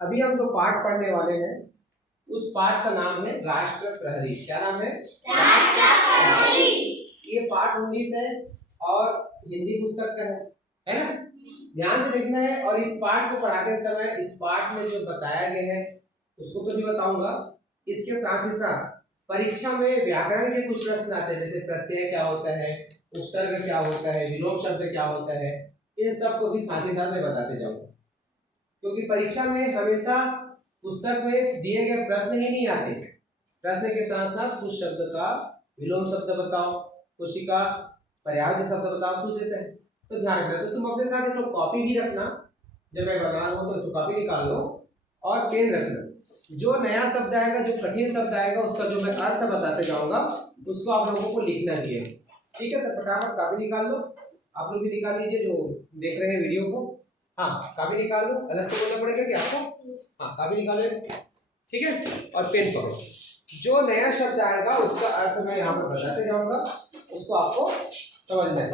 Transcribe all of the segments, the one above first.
अभी हम जो पाठ पढ़ने वाले हैं उस पाठ का नाम है राष्ट्र प्रहरी। क्या नाम है? राष्ट्र प्रहरी। ये पाठ 19 है और हिंदी पुस्तक का है ना? ध्यान से देखना है। और इस पाठ को पढ़ाते समय इस पाठ में जो बताया गया है उसको तो भी बताऊंगा, इसके साथ ही साथ परीक्षा में व्याकरण के कुछ प्रश्न आते हैं, जैसे प्रत्यय क्या होता है, उपसर्ग क्या होता है, विलोम शब्द क्या होता है, इन सब को भी साथ ही साथ मैं बताते जाऊंगा। क्योंकि परीक्षा में हमेशा पुस्तक में दिए गए प्रश्न ही नहीं आते, प्रश्न के साथ साथ कुछ शब्द का विलोम शब्द बताओ, कुछ का पर्यायवाची शब्द बताओ, कुछ जैसे तो ध्यान रखना। तो तुम अपने साथ एक तो कॉपी भी रखना, जब मैं बता रहा हूँ तो कॉपी निकाल लो और पेन रखना। जो नया शब्द आएगा, जो कठिन शब्द आएगा, उसका जो मैं अर्थ बताते जाऊंगा उसको आप लोगों को लिखना भी है, ठीक है? तो फटाफट कॉपी निकाल लो, आप लोग भी निकाल लीजिए जो देख रहे हैं वीडियो को। हाँ, कॉपी निकाल लो, अलग से बोलना पड़ेगा क्या आपको? हाँ, कॉपी निकाल लो, ठीक है? और पेन पकड़ो। जो नया शब्द आएगा उसका अर्थ मैं यहाँ पर बताते जाऊंगा, उसको आपको समझना है।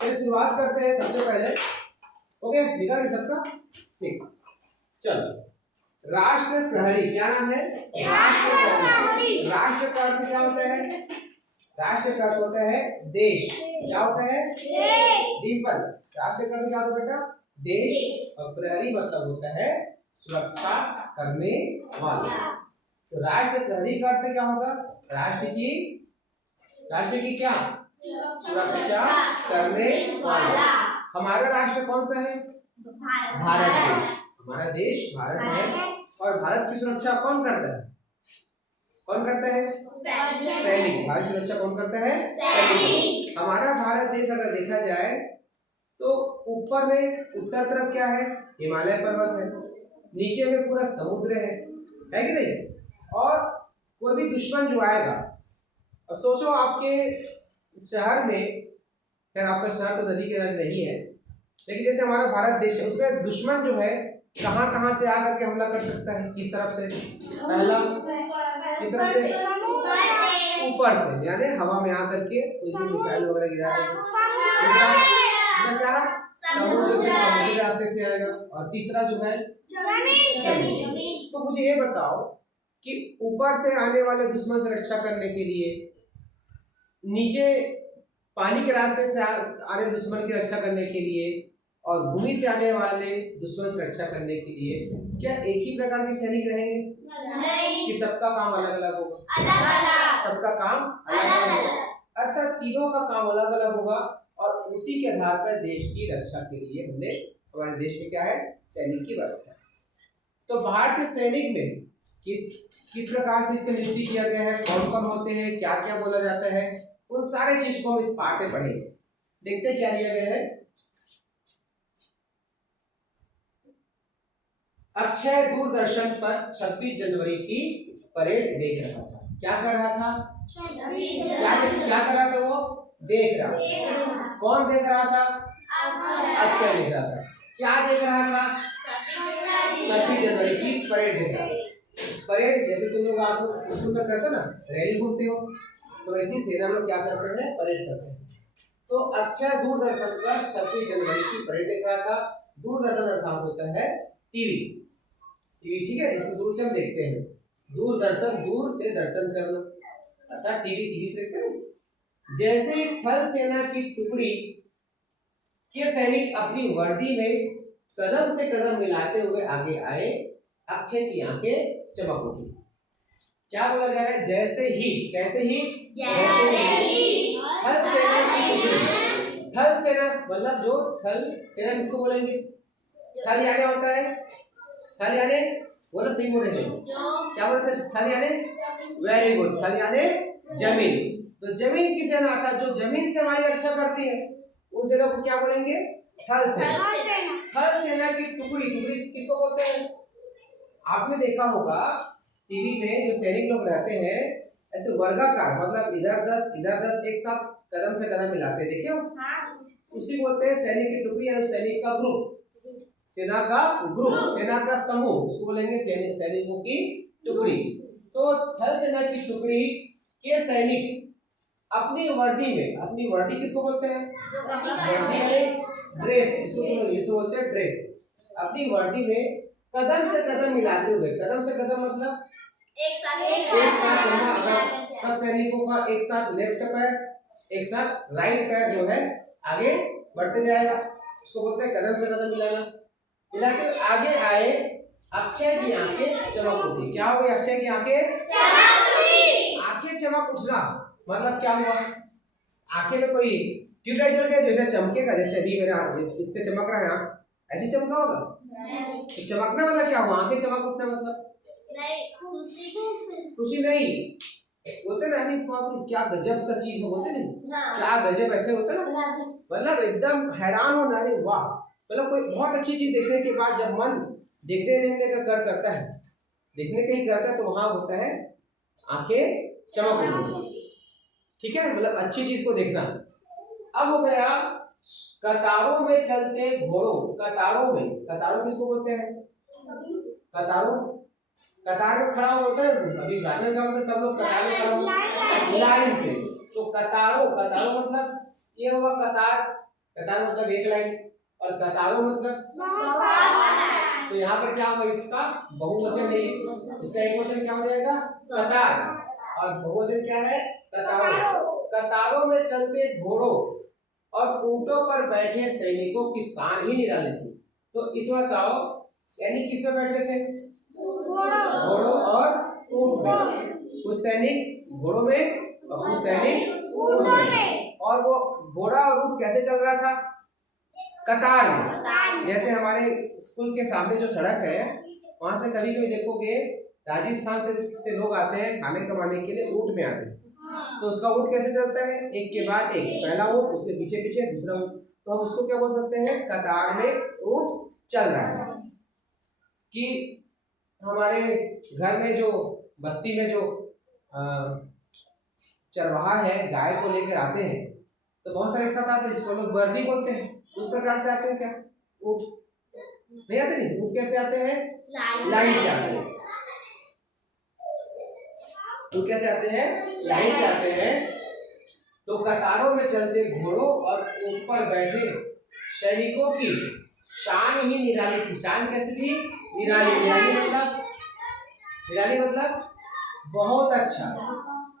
चलिए शुरुआत करते हैं सबसे पहले। ओके, निकाल नहीं सकता? ठीक, चलो। राष्ट्र प्रहरी क्या नाम है? राष्ट्र प्रहरी। राष्ट्र का अर्थ क्या होता है? राष्ट्र का अर्थ होता है देश। क्या होता है? डिम्पल। राष्ट्र का अर्थ क्या होता है बेटा? देश। और प्रहरी मतलब होता है सुरक्षा करने वाला। तो राष्ट्र प्रहरी का अर्थ क्या होगा? राष्ट्र की क्या? सुरक्षा करने वाला। हमारा राष्ट्र कौन सा है? भारत देश। हमारा देश भारत है। और भारत की सुरक्षा कौन करता है? कौन करता है? सैनिक। भारत की सुरक्षा कौन करता है? सैनिक। हमारा भारत देश अगर देखा जाए तो ऊपर में उत्तर तरफ क्या है? हिमालय पर्वत है, नीचे में पूरा समुद्र है कि नहीं? और कोई भी दुश्मन जो आएगा, अब सोचो आपके शहर में, खैर आपका शहर तो नदी के नजदीक नहीं है, लेकिन जैसे हमारा भारत देश है उसमें दुश्मन जो है कहाँ से आकर के हमला कर सकता है? किस तरफ से? पहला किस तरफ से? ऊपर से, यानी हवा में आकर के कोई भी मिसाइल वगैरह गिरा देगा। समुद्र से, समुद्री रास्ते से आएगा। और तीसरा जो है जमीन। तो मुझे ये बताओ कि ऊपर से आने वाले दुश्मन से रक्षा करने के लिए, नीचे पानी के रास्ते से आने दुश्मन की रक्षा करने के लिए, और भूमि से आने वाले दुश्मन से रक्षा करने के लिए क्या एक ही प्रकार के सैनिक रहेंगे? नहीं। कि सबका काम अलग अलग होगा? अलग अलग। सबका काम अलग अलग होगा, अर्थात तीनों का काम अलग अलग होगा। और उसी के आधार पर देश की रक्षा के लिए हमने, हमारे देश में क्या है? सैनिक की व्यवस्था है। तो भारतीय सैनिक में किस प्रकार से इसका नियुक्ति किया गया है, कौन कौन होते हैं, क्या क्या बोला जाता है, उन सारे चीज को हम इस पाठ में पढ़ेंगे। देखते हैं क्या लिया गया है। अक्षय दूरदर्शन पर 26 जनवरी की परेड देख रहा था। क्या कर रहा था? क्या कर रहा था? वो देख रहा था। कौन देख रहा था? अक्षय देख रहा था। क्या देख रहा था? 26 जनवरी की परेड देख रहा था। परेड जैसे तुम लोग आप स्कूल में करते हो ना, रैली घूमते हो, तो ऐसी सेना में क्या करते हैं? परेड करते हैं। तो अक्षय दूरदर्शन पर 26 जनवरी की परेड देख रहा था। दूरदर्शन अर्थात होता है टीवी, ठीक है? इसको दूर से हम देखते हैं। दूरदर्शन, दूर से दर्शन करना, अर्थात टीवी से देखते हैं। जैसे थल सेना की टुकड़ी के सैनिक अपनी वर्दी में कदम से कदम मिलाते हुए आगे आए, अक्षय की आंखें चमक उठी। क्या बोला जा रहा है? जैसे ही, कैसे ही? जैसे ही थल सेना की टुकड़ी। थल सेना मतलब जो थल सेना किसको बोलेंगे? थल यानी होता है, थल यानी, बोलो सही बोल रहे हैं, क्या बोलते हैं? थल यानी, वेरी गुड, थल यानी जमीन। तो जमीन की सेना आता है, जो जमीन से हमारी रक्षा करती है, उस सेना को क्या बोलेंगे? थल सेना। थल सेना की टुकड़ी किसको बोलते हैं? आपने देखा होगा टीवी में जो सैनिक लोग रहते हैं ऐसे वर्गाकार, मतलब इधर 10 इधर 10 एक साथ कदम से कदम मिलाते हैं, देखियो? उसी बोलते हैं सैनिक की टुकड़ी, या सैनिक का ग्रुप, सेना का ग्रुप, सेना का समूह, उसको बोलेंगे सैनिकों की टुकड़ी। तो थल सेना की टुकड़ी के सैनिक अपनी वर्दी में, अपनी वर्दी किसको बोलते हैं? वर्दी है ड्रेस, इसको इंग्लिश में बोलते हैं ड्रेस। अपनी वर्दी में कदम से कदम मिलाते हुए, कदम से कदम मतलब एक साथ चलना। अगर सब सैनिकों का एक साथ लेफ्ट पैर एक साथ राइट पैर जो है आगे बढ़ते जाएगा, उसको बोलते हैं कदम से कदम मिलाना। मिला के आगे आए, अक्षय की आंखें चमक उठी। क्या हो गई? अक्षय की आंखें चमक उठना मतलब क्या हुआ? आंखें में कोई ट्यूबलाइट जल गया जैसे चमकेगा, जैसे अभी मेरा इससे चमक रहा है आंख, ऐसे चमका होगा? तो चमकना मतलब क्या हुआ? आंखें चमक उठना मतलब खुशी नहीं होते ना, अरे बाप रे क्या गजब का चीज होते नहीं, क्या गजब ऐसे होता ना, मतलब एकदम हैरान होना, अरे वाह, मतलब कोई बहुत अच्छी चीज देखने के बाद जब मन देखने देखने का कर करता है, देखने का ही करता है, तो वहां होता है आंखें चमक उठना। ठीक है, मतलब अच्छी चीज को देखना। अब हो गया कतारों में चलते घोड़ों। कतारों में, कतारों किसको बोलते हैं? कतारों, कतार में खड़ा होता है। अभी गाने का मतलब सब लोग कतार में खड़ा हो लाइन से, तो कतारों, कतारों मतलब ये होगा कतार, कतार मतलब एक लाइन, और कतारों मतलब तो यहाँ पर क्या होगा? इसका बहुवचन है, इसका एक वचन क्या हो जाएगा? कतार, और बहुवचन क्या है? कतारों। कतारों में चलते घोड़ों और ऊंटों पर बैठे सैनिकों की शान ही निराली थी। तो इस बताओ सैनिक किस में बैठे थे? घोड़ों और ऊंट में। कुछ सैनिक घोड़ों में और कुछ सैनिक ऊंट में। और वो घोड़ा और ऊंट कैसे चल रहा था? कतार में। जैसे हमारे स्कूल के सामने जो सड़क है, वहां से कभी कभी देखोगे राजस्थान से लोग आते हैं खाने कमाने के लिए, ऊंट में आते हैं। तो उसका ऊंट कैसे चलता है? एक के बाद एक, पहला ऊंट, उसके पीछे पीछे दूसरा ऊंट। तो हम उसको क्या बोल सकते हैं? कतार में ऊंट चल रहा है। कि हमारे घर में जो बस्ती में जो चरवाहा है, गाय को लेकर आते हैं, तो बहुत सारे एक साथ आते हैं, जिसको लोग बर्दी बोलते हैं। उस प्रकार से आते हैं क्या ऊंट? नहीं आते। नहीं, ऊंट कैसे आते हैं? लाइन से आते हैं। ऊंट कैसे आते हैं? लाइन से आते हैं। तो कतारों में चलते घोड़ों और ऊंट पर बैठे सैनिकों की शान ही निराली थी। शान कैसी थी? निराली। निराली मतलब, निराली मतलब बहुत अच्छा।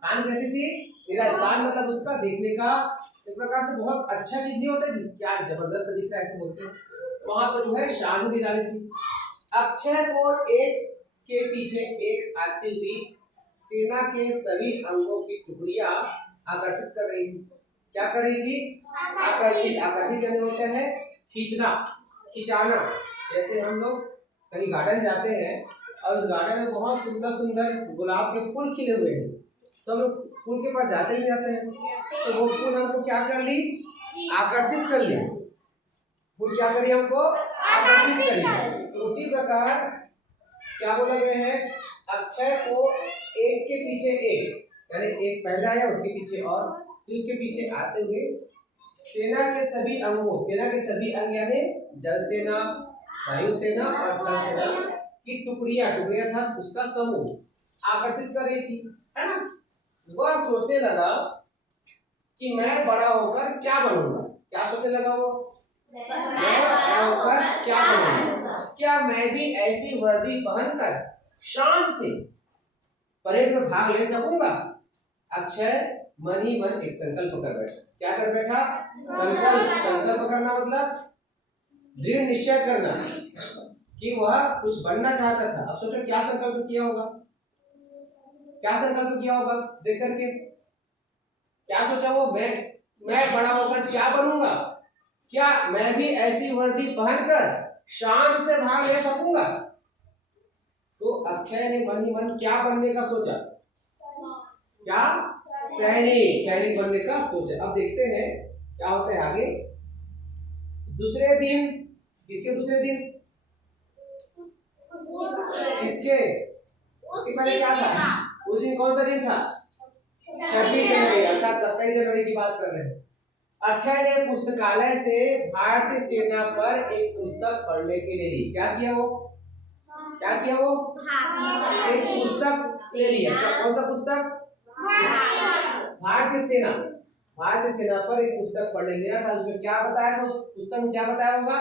शान कैसी थी? निराली। शान मतलब उसका देखने का एक प्रकार से बहुत अच्छा चीज नहीं होता, क्या जबरदस्त दिख रहा है ऐसे बोलते हैं, वहां पर जो है शान निराली थी। अक्षय को एक के पीछे एक आती हुई सेना के सभी अंगों की टुकड़ियां आकर्षित कर रही थी। क्या कर रही थी? आकर्षित। आकर्षित करने होता है खींचना, खिंचाना। जैसे हम लोग कहीं गार्डन जाते हैं और उस गार्डन में बहुत सुंदर सुंदर गुलाब के फूल खिले हुए हैं, तो हम लोग फूल के पास जाते ही जाते हैं, तो वो फूल हमको क्या कर ली? आकर्षित कर लिया। फूल क्या करिए? हमको आकर्षित करिए। तो उसी प्रकार क्या बोला गया है? अक्षय को एक के पीछे एक, यानी एक पहले आया उसके पीछे और फिर उसके पीछे आते हुए सेना के सभी अंगों, सेना के सभी अंग यानी जल सेना, वायु सेना और थल सेना की टुकड़ियां, टुकड़ियां था उसका समूह आकर्षित कर रही थी, है ना। वह सोचने लगा कि मैं बड़ा होकर क्या बनूंगा। क्या सोचने लगा वो? मैं बड़ा होकर क्या बनूंगा, क्या मैं भी ऐसी वर्दी पहनकर शान से परेड में भाग ले सकूंगा। अक्षय मन ही मन एक संकल्प कर बैठा। क्या कर बैठा? संकल्प। संकल्प करना मतलब दृढ़ निश्चय करना कि वह कुछ बनना चाहता था। अब सोचो क्या संकल्प किया होगा? क्या संकल्प किया होगा देख करके? क्या सोचा वो? मैं बड़ा होकर क्या बनूंगा, क्या मैं भी ऐसी वर्दी पहनकर शान से भाग ले सकूंगा। तो अक्षय ने मन ही मन क्या बनने का सोचा? क्या? सैनिक। सैनिक बनने का सोचा। अब देखते हैं क्या होता है आगे। दूसरे दिन, किसके दूसरे दिन? किसके? उसके पहले क्या था? उस दिन कौन सा दिन था? 26 जनवरी, अर्थात 27 जनवरी की बात कर रहे हैं। अक्षय ने पुस्तकालय से भारतीय सेना पर एक पुस्तक पढ़ने के लिए ली। क्या किया वो? क्या किया वो? एक पुस्तक ले लिया। कौन सा पुस्तक? भारतीय सेना। भारतीय सेना पर एक पुस्तक पढ़ने लिया था। उसमें क्या बताया था? उस पुस्तक में क्या बताया होगा?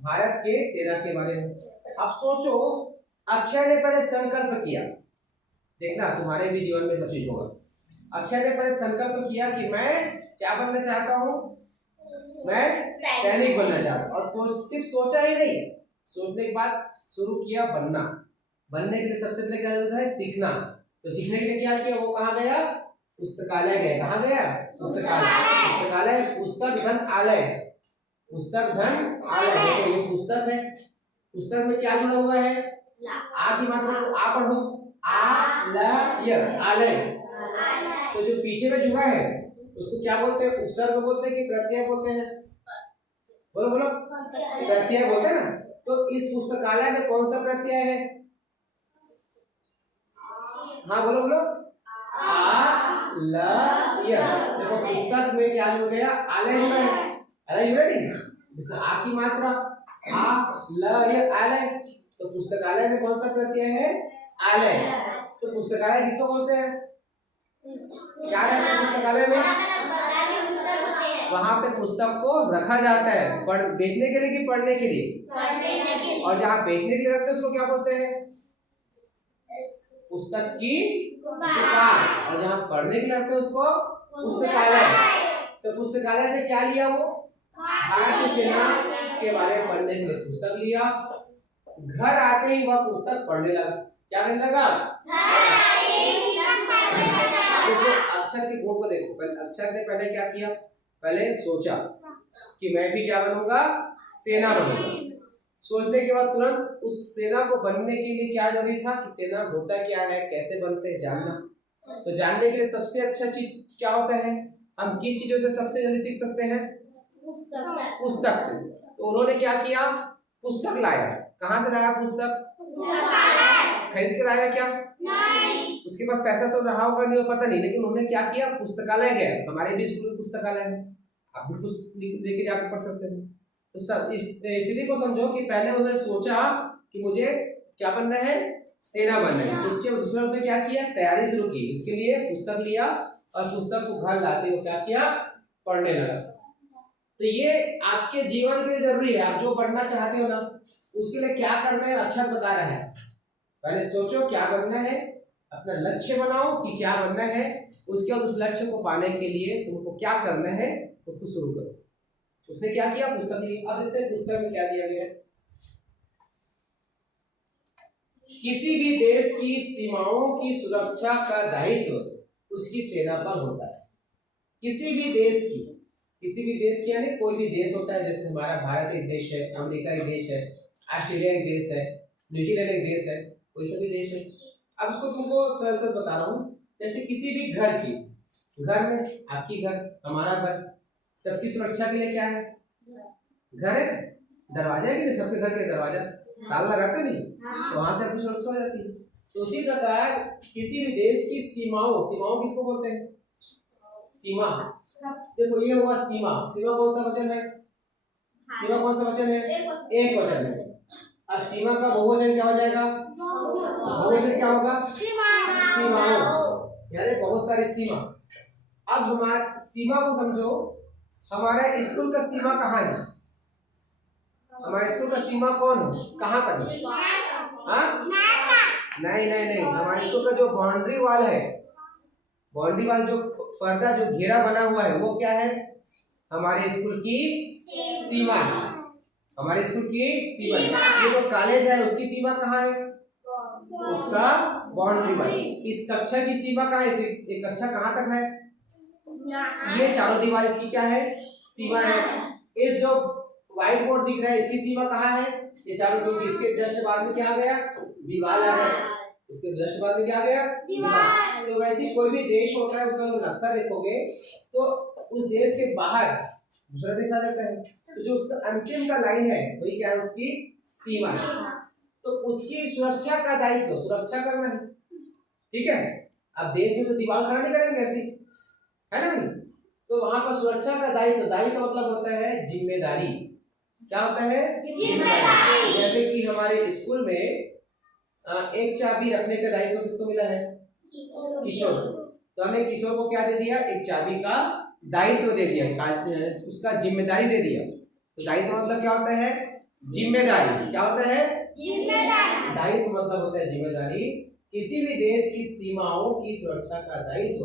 भारत के सेना के बारे में। अब सोचो, अक्षय ने पहले संकल्प किया, देखना तुम्हारे भी जीवन में सब चीज होगा। अक्षय ने पहले संकल्प किया कि मैं क्या बनना चाहता हूँ, मैं सैनिक बनना चाहता हूँ। और सिर्फ सोचा ही नहीं, सोचने के बाद शुरू किया बनना। बनने के लिए सबसे पहले क्या जरूरत है, सीखना। तो सीखने के लिए क्या किया, वो कहाँ गया, पुस्तकालय गया। कहाँ गया, पुस्तकालय, पुस्तक धन आलय, पुस्तक धन आलय। देखो ये पुस्तक है, पुस्तक में क्या जुड़ा हुआ है, आ की मात्रा को आ पढ़ो, आलय, आलय। तो जो पीछे में जुड़ा है उसको क्या बोलते हैं, उपसर्ग बोलते हैं कि प्रत्यय बोलते हैं, बोलो बोलो, प्रत्यय बोलते हैं ना। तो इस पुस्तकालय में कौन सा प्रत्यय है, हाँ बोलो बोलो, आलय। देखो पुस्तक में क्या जुड़ गया, आलय जुड़ा है, आलय जुड़ा नहीं। देखो आ की मात्रा आलय, आलय। तो पुस्तकालय में कौन सा प्रत्यय है, आलय। तो पुस्तकालय किसको बोलते हैं, क्या रहता है पुस्तकालय में, वहां पे पुस्तक को रखा जाता है, बेचने के लिए कि पढ़ने के लिए। और जहाँ बेचने के लिए रखते हैं उसको क्या बोलते हैं, पुस्तक की दुकान। और जहाँ पढ़ने के लिए रखते हैं उसको पुस्तकालय। तो पुस्तकालय से क्या लिया, वो भारतीय सेना के बारे में पढ़ने के लिए पुस्तक लिया। घर आते ही वह पुस्तक पढ़ने लगा। क्या करने लगा, अक्षर के गुण को देखो। पहले अक्षर ने पहले क्या किया, पहले सोचा कि मैं भी क्या बनूंगा, सेना बनूंगा। सोचने के बाद तुरंत उस सेना को बनने के लिए क्या जरूरी था कि सेना होता क्या है, कैसे बनते हैं, जानना। तो जानने के लिए सबसे अच्छा चीज क्या होता है, हम किस चीजों से सबसे जल्दी सीख सकते हैं, पुस्तक से। तो उन्होंने क्या किया, पुस्तक लाया। कहाँ से लाया पुस्तक, खरीद कर लाया क्या, नहीं। उसके पास पैसा तो रहा होगा नहीं, वो पता नहीं, लेकिन उन्होंने क्या किया, पुस्तकालय गया। हमारे भी स्कूल में पुस्तकालय है, आप भी कुछ लेके जाकर पढ़ सकते हैं। तो सब इसीलिए को समझो कि पहले उन्होंने सोचा कि मुझे क्या बनना है, सेना बनना है। तो उसके दूसरा उन्होंने क्या किया, तैयारी शुरू की। इसके लिए पुस्तक लिया और पुस्तक को घर लाते हुए क्या किया, पढ़ने लगा। तो ये आपके जीवन के लिए जरूरी है। आप जो पढ़ना चाहते हो ना, उसके लिए क्या करना है अक्षर बता रहा है। पहले सोचो क्या बनना है, अपना लक्ष्य बनाओ कि क्या बनना है, उसके बाद उस लक्ष्य को पाने के लिए तुमको क्या करना है उसको शुरू करो। उसने क्या किया, पुस्तक ली। अब देखते हैं पुस्तक में क्या दिया गया है। किसी भी देश की सीमाओं की सुरक्षा का दायित्व उसकी सेना पर होता है। किसी भी देश की, किसी भी देश की यानी कोई भी देश होता है, जैसे हमारा भारत एक देश है, अमेरिका एक देश है, ऑस्ट्रेलिया एक देश है, न्यूजीलैंड एक देश है, कोई सभी देश है। अब उसको तुमको सरलता से बता रहा हूँ। जैसे किसी भी घर की, घर में आपकी घर, हमारा घर, सबकी सुरक्षा के लिए क्या है, घर है, दरवाजा है कि नहीं, सबके घर के दरवाजा ताला लगाते नहीं, तो वहां से अपनी सुरक्षा हो जाती है। तो उसी प्रकार किसी भी देश की सीमाओं, सीमाओं किसको बोलते हैं, सीमा। देखो ये हुआ सीमा। सीमा कौन सा वचन है, सीमा कौन सा वचन है, एक वचन है। अब सीमा का बहुवचन क्या हो जाएगा, बहुवचन क्या होगा, सीमाओं, यानी बहुत सारी सीमा। अब हमारे सीमा को समझो। हमारे स्कूल का सीमा कहाँ है, हमारे स्कूल का सीमा कौन है, कहाँ पर है, नहीं नहीं नहीं, हमारे स्कूल का जो बाउंड्री वाल है, बाउंड्री वाल जो पर्दा जो घेरा बना हुआ है, वो क्या है, हमारे स्कूल की सीमा है, हमारे स्कूल की सीमा। ये जो कॉलेज है उसकी सीमा कहाँ है, उसका बाउंड्री वाल। इस कक्षा की सीमा कहाँ है, ये कक्षा कहाँ तक है, ये चारों दीवार इसकी क्या है, सीमा है। इस जो व्हाइट बोर्ड दिख रहा है इसकी सीमा कहाँ है, ये चारों, क्योंकि इसके जस्ट बाद में क्या आ गया, दीवार आ गया, इसके जस्ट बाद में क्या आ गया, दीवार। तो वैसे कोई भी देश होता है उसका नक्शा देखोगे तो उस देश के बाहर दूसरा देश आ जाता है, तो जो उसका अंतिम का लाइन है वही क्या है, उसकी सीमा है। तो उसकी सुरक्षा का दायित्व सुरक्षा करना है, ठीक है। अब देश में तो दीवार खड़ा नहीं करेंगे ऐसी, है ना नहीं, तो वहां पर सुरक्षा का दायित्व, दायित्व मतलब होता है जिम्मेदारी। क्या होता है, जिम्मेदारी। जैसे कि हमारे स्कूल में एक चाबी रखने का दायित्व किसको मिला है, किशोर। तो हमें किशोर को क्या दे दिया, एक चाबी का दायित्व दे दिया, उसका जिम्मेदारी दे दिया। तो दायित्व मतलब क्या होता है, जिम्मेदारी। क्या होता है? जिम्मेदारी। दायित्व मतलब होता है जिम्मेदारी। किसी भी देश की सीमाओं की सुरक्षा का दायित्व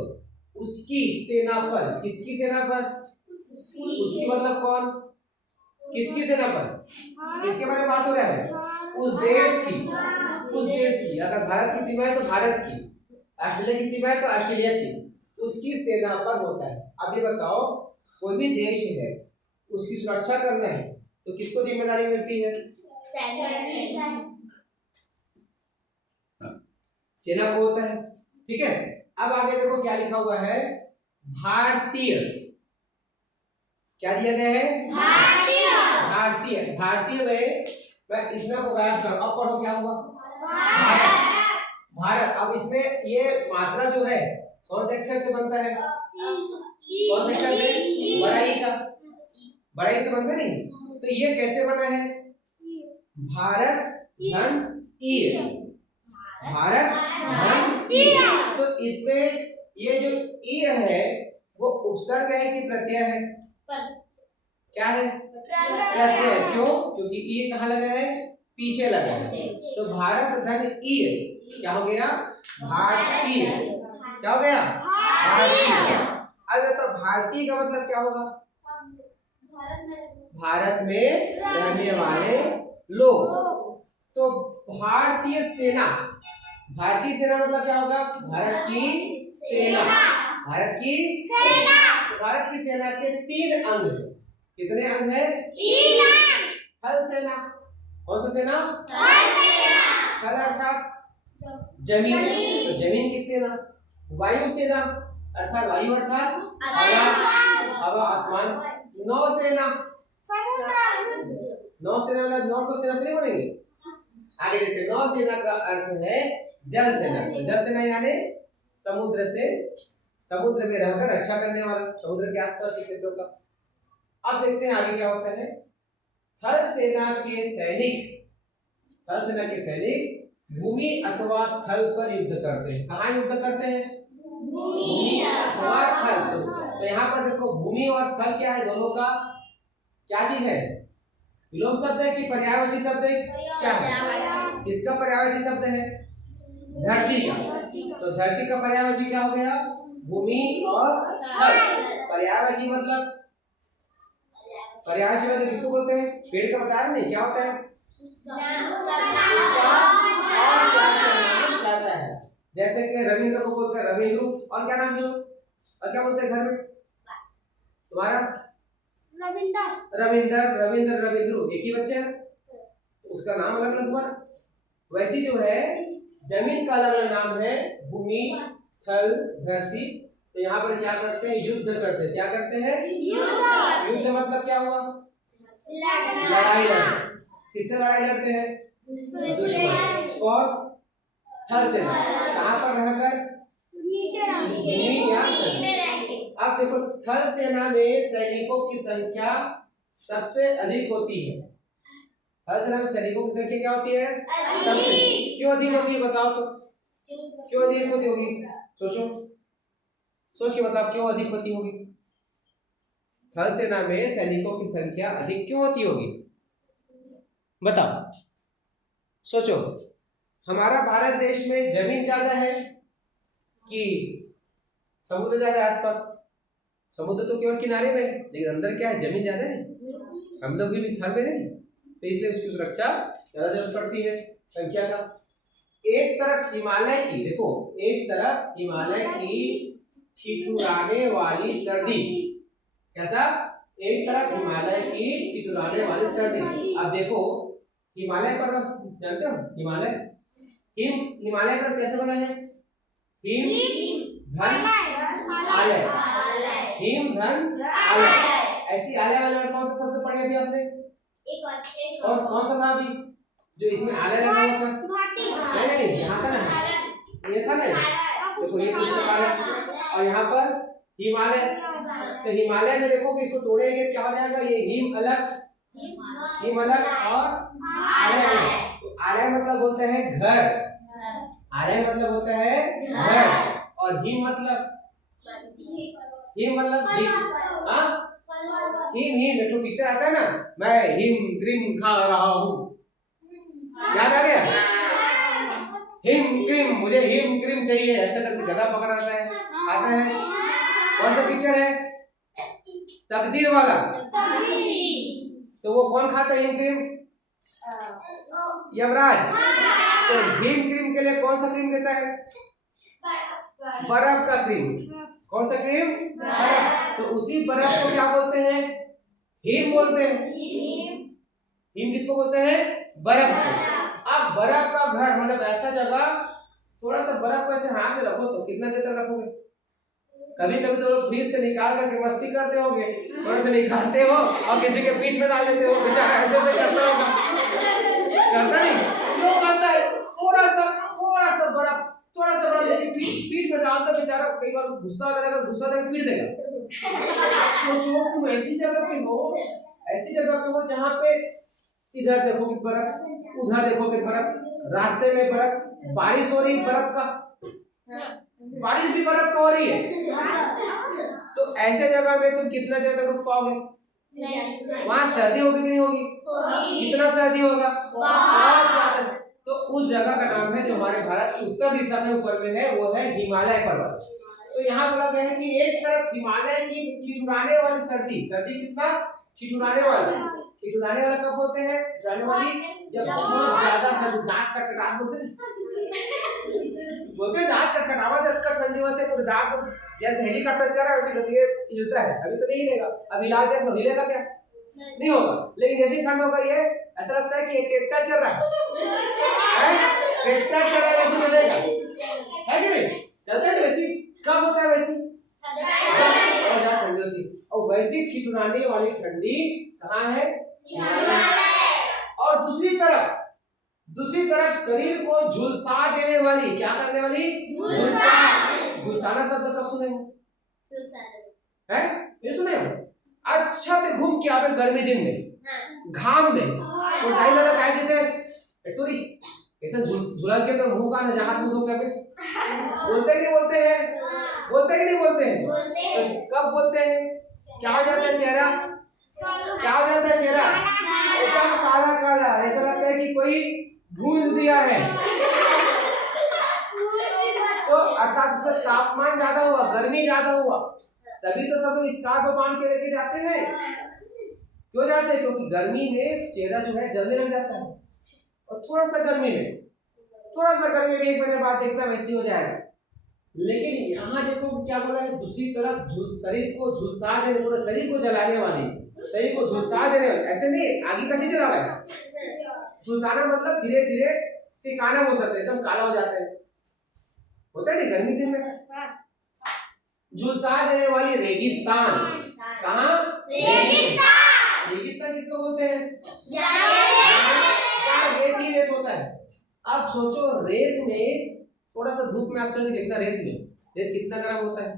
उसकी सेना पर। किसकी सेना पर? उसकी मतलब कौन? किसकी सेना पर? किसके बारे में बात हो रहा है? उस देश की। उस देश की। अगर भारत की सीमा है तो भारत की, ऑस्ट्रेलिया की सीमा है तो ऑस्ट्रेलिया की, उसकी सेना पर होता है। अब ये बताओ, कोई भी देश है उसकी सुरक्षा करना है तो किसको जिम्मेदारी मिलती है? सेना को होता है। ठीक है, अब आगे देखो क्या लिखा हुआ है। भारतीय। क्या दिया गया है? भारतीय। भारतीय। भारतीय में मैं इतना को गायब करूं, अब पढ़ो क्या हुआ? भारत। भारत। अब इसमें ये मात्रा जो है कौन से अक्षर से बनता है? कौन से अक्षर से? बड़ा ई का। बड़ा ई से बनता नहीं। तो ये कैसे बना है? भारत धन ई। भारत धन ई। तो इसमें ये जो ई है वो उपसर्ग है कि प्रत्यय है? क्या है? प्रत्यय। क्यों? क्योंकि ई कहाँ लगा है? पीछे लगा है। तो भारत धन ई क्या हो गया? भारतीय। क्या हो गया? भारतीय। अब तो भारतीय का मतलब क्या होगा? भारत में रहने वाले लोग। तो भारतीय सेना। भारतीय सेना मतलब क्या होगा? भारत की सेना। भारत की सेना। भारत की सेना के 3 अंग। कितने अंग है? 3 अंग। थल सेना। कौन सा सेना? थल अर्थात जमीन। तो जमीन की सेना। वायु सेना अर्थात वायु अर्थात हवा आसमान। नौसेना। नौसेना मतलब नौसेना नहीं बनेगी। आगे देखते हैं। नौसेना का अर्थ है जल सेना। तो जल सेना यानी समुद्र से, समुद्र में रहकर रक्षा करने वाला, समुद्र के आसपास के क्षेत्रों का। अब देखते हैं आगे क्या होता है। थल सेना के सैनिक। थल सेना के सैनिक भूमि अथवा थल पर युद्ध करते हैं। कहाँ युद्ध करते हैं? भूमि अथवा थल। तो यहाँ पर देखो भूमि और थल क्या है? दोनों का क्या चीज है? विलोम शब्द है कि पर्यायवाची शब्द है? क्या है? किसका पर्यायवाची शब्द है? धरती का। तो धरती का पर्यायवाची क्या हो गया? भूमि और थल। पर्यायवाची मतलब, पर्यायवाची मतलब किसको बोलते हैं? पेड़ का बताया नहीं क्या होता है? जाता है। जैसे कि रविंद्र को बोलते हैं रविंद्र। और क्या नाम है? और क्या बोलते हैं घर में तुम्हारा? रविंदर। रविंद्र रविंद्र एक ही बच्चा है, उसका नाम अलग अलग हुआ। वैसी जो है जमीन का अलग अलग नाम है भूमि, थल, धरती। तो यहाँ पर क्या करते हैं? युद्ध करते हैं। क्या करते हैं? युद्ध मतलब क्या हुआ? लड़ाई लड़ते। किससे लड़ाई लड़ते हैं? दुश्मन। और थल सेना कहाँ पर रहकर? भूमि या थल। अब देखो थल सेना में सैनिकों की संख्या सबसे अधिक होती है। थल सेना में सैनिकों की संख्या क्या होती है? सबसे। क्यों अधिक होती है बताओ तो? क्यों अधिक होती होगी? सोचो, सोच के बताओ क्यों अधिक होती होगी? थल सेना में सैनिकों की संख्या अधिक क्यों होती होगी? बताओ, सोचो। हमारा भारत देश में जमीन ज्यादा है कि समुद्र ज्यादा है आसपास? समुद्र तो केवल किनारे में है, लेकिन अंदर क्या है? जमीन ज्यादा है। हम लोग भी थल में है, तो इसलिए उसकी सुरक्षा ज्यादा जरूरत पड़ती है संख्या का। एक तरफ हिमालय की, देखो एक तरफ हिमालय की ठिठुराने वाली सर्दी। कैसा? एक तरफ हिमालय की ठिठुराने वाली सर्दी। अब देखो हिमालय पर्वत जानते हो? हिमालय पर कैसे बना है? हिम धन आलय। हिम धन आलय। ऐसी आलय वाले में कौन सा शब्द पढ़े अभी आपने? कौन सा था अभी जो इसमें आलय लगा हुआ था? नहीं यहाँ था ना, ये था ना। देखो ये पुस्तकालय और यहाँ पर हिमालय। तो हिमालय में देखो कि इसको तोड़ेंगे क्या हो जाएगा? ये हिम अलग और आलय अलग। तो आलय मतलब होता है घर। आलय मतलब होता है घर। और हिम मतलब हिम एक तो पिक्चर आता है ना, मैं हिम क्रीम खा रहा हूँ, याद आ गया? हिम क्रीम, मुझे हिम क्रीम चाहिए, ऐसा करके गधा पकड़ आता है। कौन सा पिक्चर है? तकदीर वाला। तो वो कौन खाता है हिम क्रीम? यमराज। तो हिम क्रीम के लिए कौन सा क्रीम देता है? बर्फ का क्रीम। कौन सा क्रीम? बर्फ। तो उसी बर्फ को क्या बोलते हैं? हिम बोलते हैं। हिम किसको बोलते हैं? बर्फ को। अब बर्फ का घर मतलब ऐसा जगह, थोड़ा सा बर्फ को ऐसे हाथ में रखो तो कितना देर तक रखोगे? कभी कभी तो लोग फ्रीज से निकाल करके मस्ती करते होंगे, थोड़े से निकालते हो और किसी के पीठ में डाल देते हो, बेचारा ऐसे ऐसे करता होगा, करता नहीं? लोग करता है, थोड़ा सा बर्फ पीठ में डालता, बेचारा कई बार गुस्सा करेगा, गुस्सा करके पीट देगा। सोचो तुम ऐसी जगह पे हो जहाँ पे इधर देखो कि बर्फ, उधर देखो कि बर्फ, रास्ते में बर्फ, बारिश हो रही बर्फ का, बारिश भी बर्फ का हो रही है। तो ऐसे जगह में तुम कितना देर तक रुक पाओगे? वहाँ सर्दी होगी कि नहीं होगी? कितना सर्दी होगा? बहुत ज्यादा। तो उस जगह का नाम है जो हमारे भारत की उत्तर दिशा में ऊपर में है, वो है हिमालय पर्वत। तो यहाँ बोला गया है कि एक तरफ हिमालय की ठिठुराने वाली सर्दी कितना ठिठुराने वाला कब बोलते हैं? जनवरी, जब बहुत ज्यादा सर्दी, दांत कटकटाहट बोलते हैं दांत कटकटाहट, इतना ठंडी होती है, दांत जैसे हेलीकॉप्टर चल रहा है वैसे लगे हिलता है। अभी तो नहीं हिलेगा, अब हिला दे तो हिलेगा क्या? नहीं होगा। लेकिन जैसी ठंड हो गई है ऐसा लगता है कि एक ट्रैक्टर चल रहा है, ट्रैक्टर चल रहा है वैसे चलेगा, है कि नहीं? चलता है वैसी। कब होता है वैसी? ठंडी होती है। और वैसी ठिठुराने वाली ठंडी कहाँ है? और दूसरी तरफ शरीर को झुलसा देने वाली, क्या करने वाली? झुलसाना शब्द कब सुने हो? है ये सुने हो? अच्छा पे घूम के आवे गर्मी दिन में, घाम में, तो ढाई लगा काय देते टोरी ऐसा झुलस के तो मुंह का न जहां मुंह धो के बोलते कि नहीं बोलते हैं? बोलते कि नहीं बोलते हैं? तो कब बोलते हैं? क्या हो जाता है चेहरा? एकदम काला, ऐसा लगता है कि कोई भूंज दिया है। तो अर्थात उसका तापमान ज्यादा हुआ, गर्मी ज्यादा हुआ, तभी तो सब लोग स्कार्फ बांध के लेके जाते हैं। क्यों जाते हैं? क्योंकि गर्मी में चेहरा जो है जलने लग जाता है, और थोड़ा सा गर्मी में 1 महीने बाद देखना वैसी हो जाएगा। लेकिन यहाँ देखो क्या बोला है? दूसरी तरफ शरीर को झुलसा देने, पूरे शरीर को जलाने वाली, शरीर को झुलसा देने वाली, ऐसे नहीं आगे का नहीं जला है। झुलसाना मतलब धीरे धीरे सिकाना बोल सकते, एकदम काला हो जाता है, होता है नहीं गर्मी दिन में। झुलसा देने वाली रेगिस्तान, कहाँ? रेगिस्तान किसको बोलते हैं? रेत ही रेत होता है। अब सोचो रेत में थोड़ा सा धूप में आप चल के देखना, रेत कितना गर्म होता है।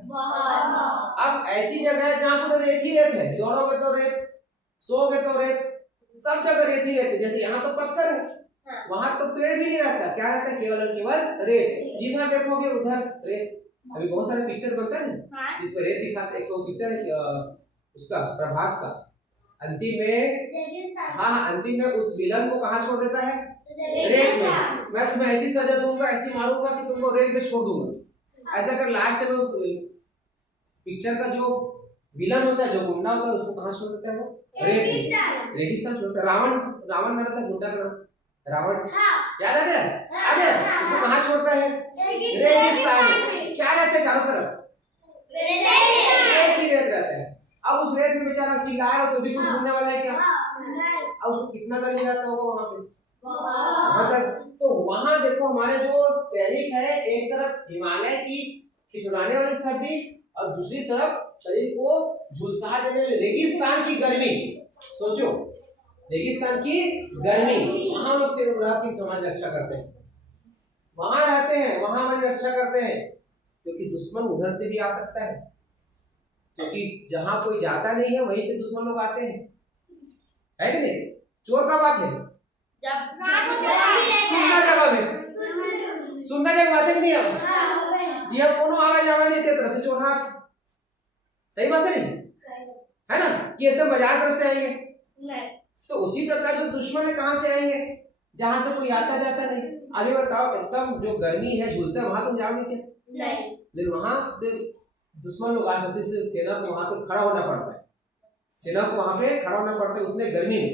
अब ऐसी जगह है जहाँ पूरा रेत ही रेत है, दौड़ोगे तो रेत, सोओगे तो रेत, सब जगह रेत ही रेत है। जैसे यहाँ तो पत्थर है, वहां तो पेड़ भी नहीं रहता, क्या रहता है? केवल रेत। जिधर देखोगे उधर रेत। अभी बहुत सारे पिक्चर बनता है ना जिसमें रेत दिखाते हैं। एक पिक्चर है उसका प्रभास का, अंतिम में उस विलन को कहाँ छोड़ देता है? रेत में। मैं तुम्हें ऐसी सजा दूंगा, ऐसी मारूंगा कि तुमको रेत में छोड़ दूंगा, ऐसा कर। लास्ट में उस पिक्चर का जो विलन होता है, जो गुंडा होता है, उसको कहाँ छोड़ देता है? वो रेत में, रेगिस्तान छोड़ता है। रावण में रहता है गुंडा का नाम रावण, याद आ गया? उसको कहाँ छोड़ता है? रेगिस्तान में। क्या रहता है चारों तरफ? रेत ही रेत रहता है। अब उस रेत में बेचारा चिल्लाया तो भी कोई सुनने वाला है क्या? अब उसको कितना गर्मी रहता होगा वहां पे? तो वहां देखो हमारे जो सैनिक है, एक तरफ हिमालय की ठिठुराने वाली सर्दी और दूसरी तरफ शरीर को झुलसा देने वाली रेगिस्तान की गर्मी। सोचो रेगिस्तान की गर्मी, वहां लोग से की समाज रक्षा करते हैं, वहां रहते हैं, वहां हमारी रक्षा करते हैं, क्योंकि दुश्मन उधर से भी आ सकता है, क्योंकि जहां कोई जाता नहीं है वहीं से दुश्मन लोग आते हैं, है कि नहीं? चोर का बात है सुंदर जगह बात है कि नहीं? अब जी अब कोनो आवाज नहीं तेरे तरफ से चोर हाथ, सही बात है नहीं? है ना, कि एकदम बाजार तरफ से आएंगे। नहीं। तो उसी प्रकार जो दुश्मन है कहाँ से आएंगे, जहां से कोई आता जाता नहीं। अभी बताओ एकदम जो गर्मी है झुलसा, वहां तुम जाओगे क्या? नहीं। लेकिन वहां से दुश्मन लोग आ सकते, इसलिए सेना को वहां पे खड़ा होना पड़ता है, सेना को वहां पे खड़ा होना पड़ता है उतने गर्मी में।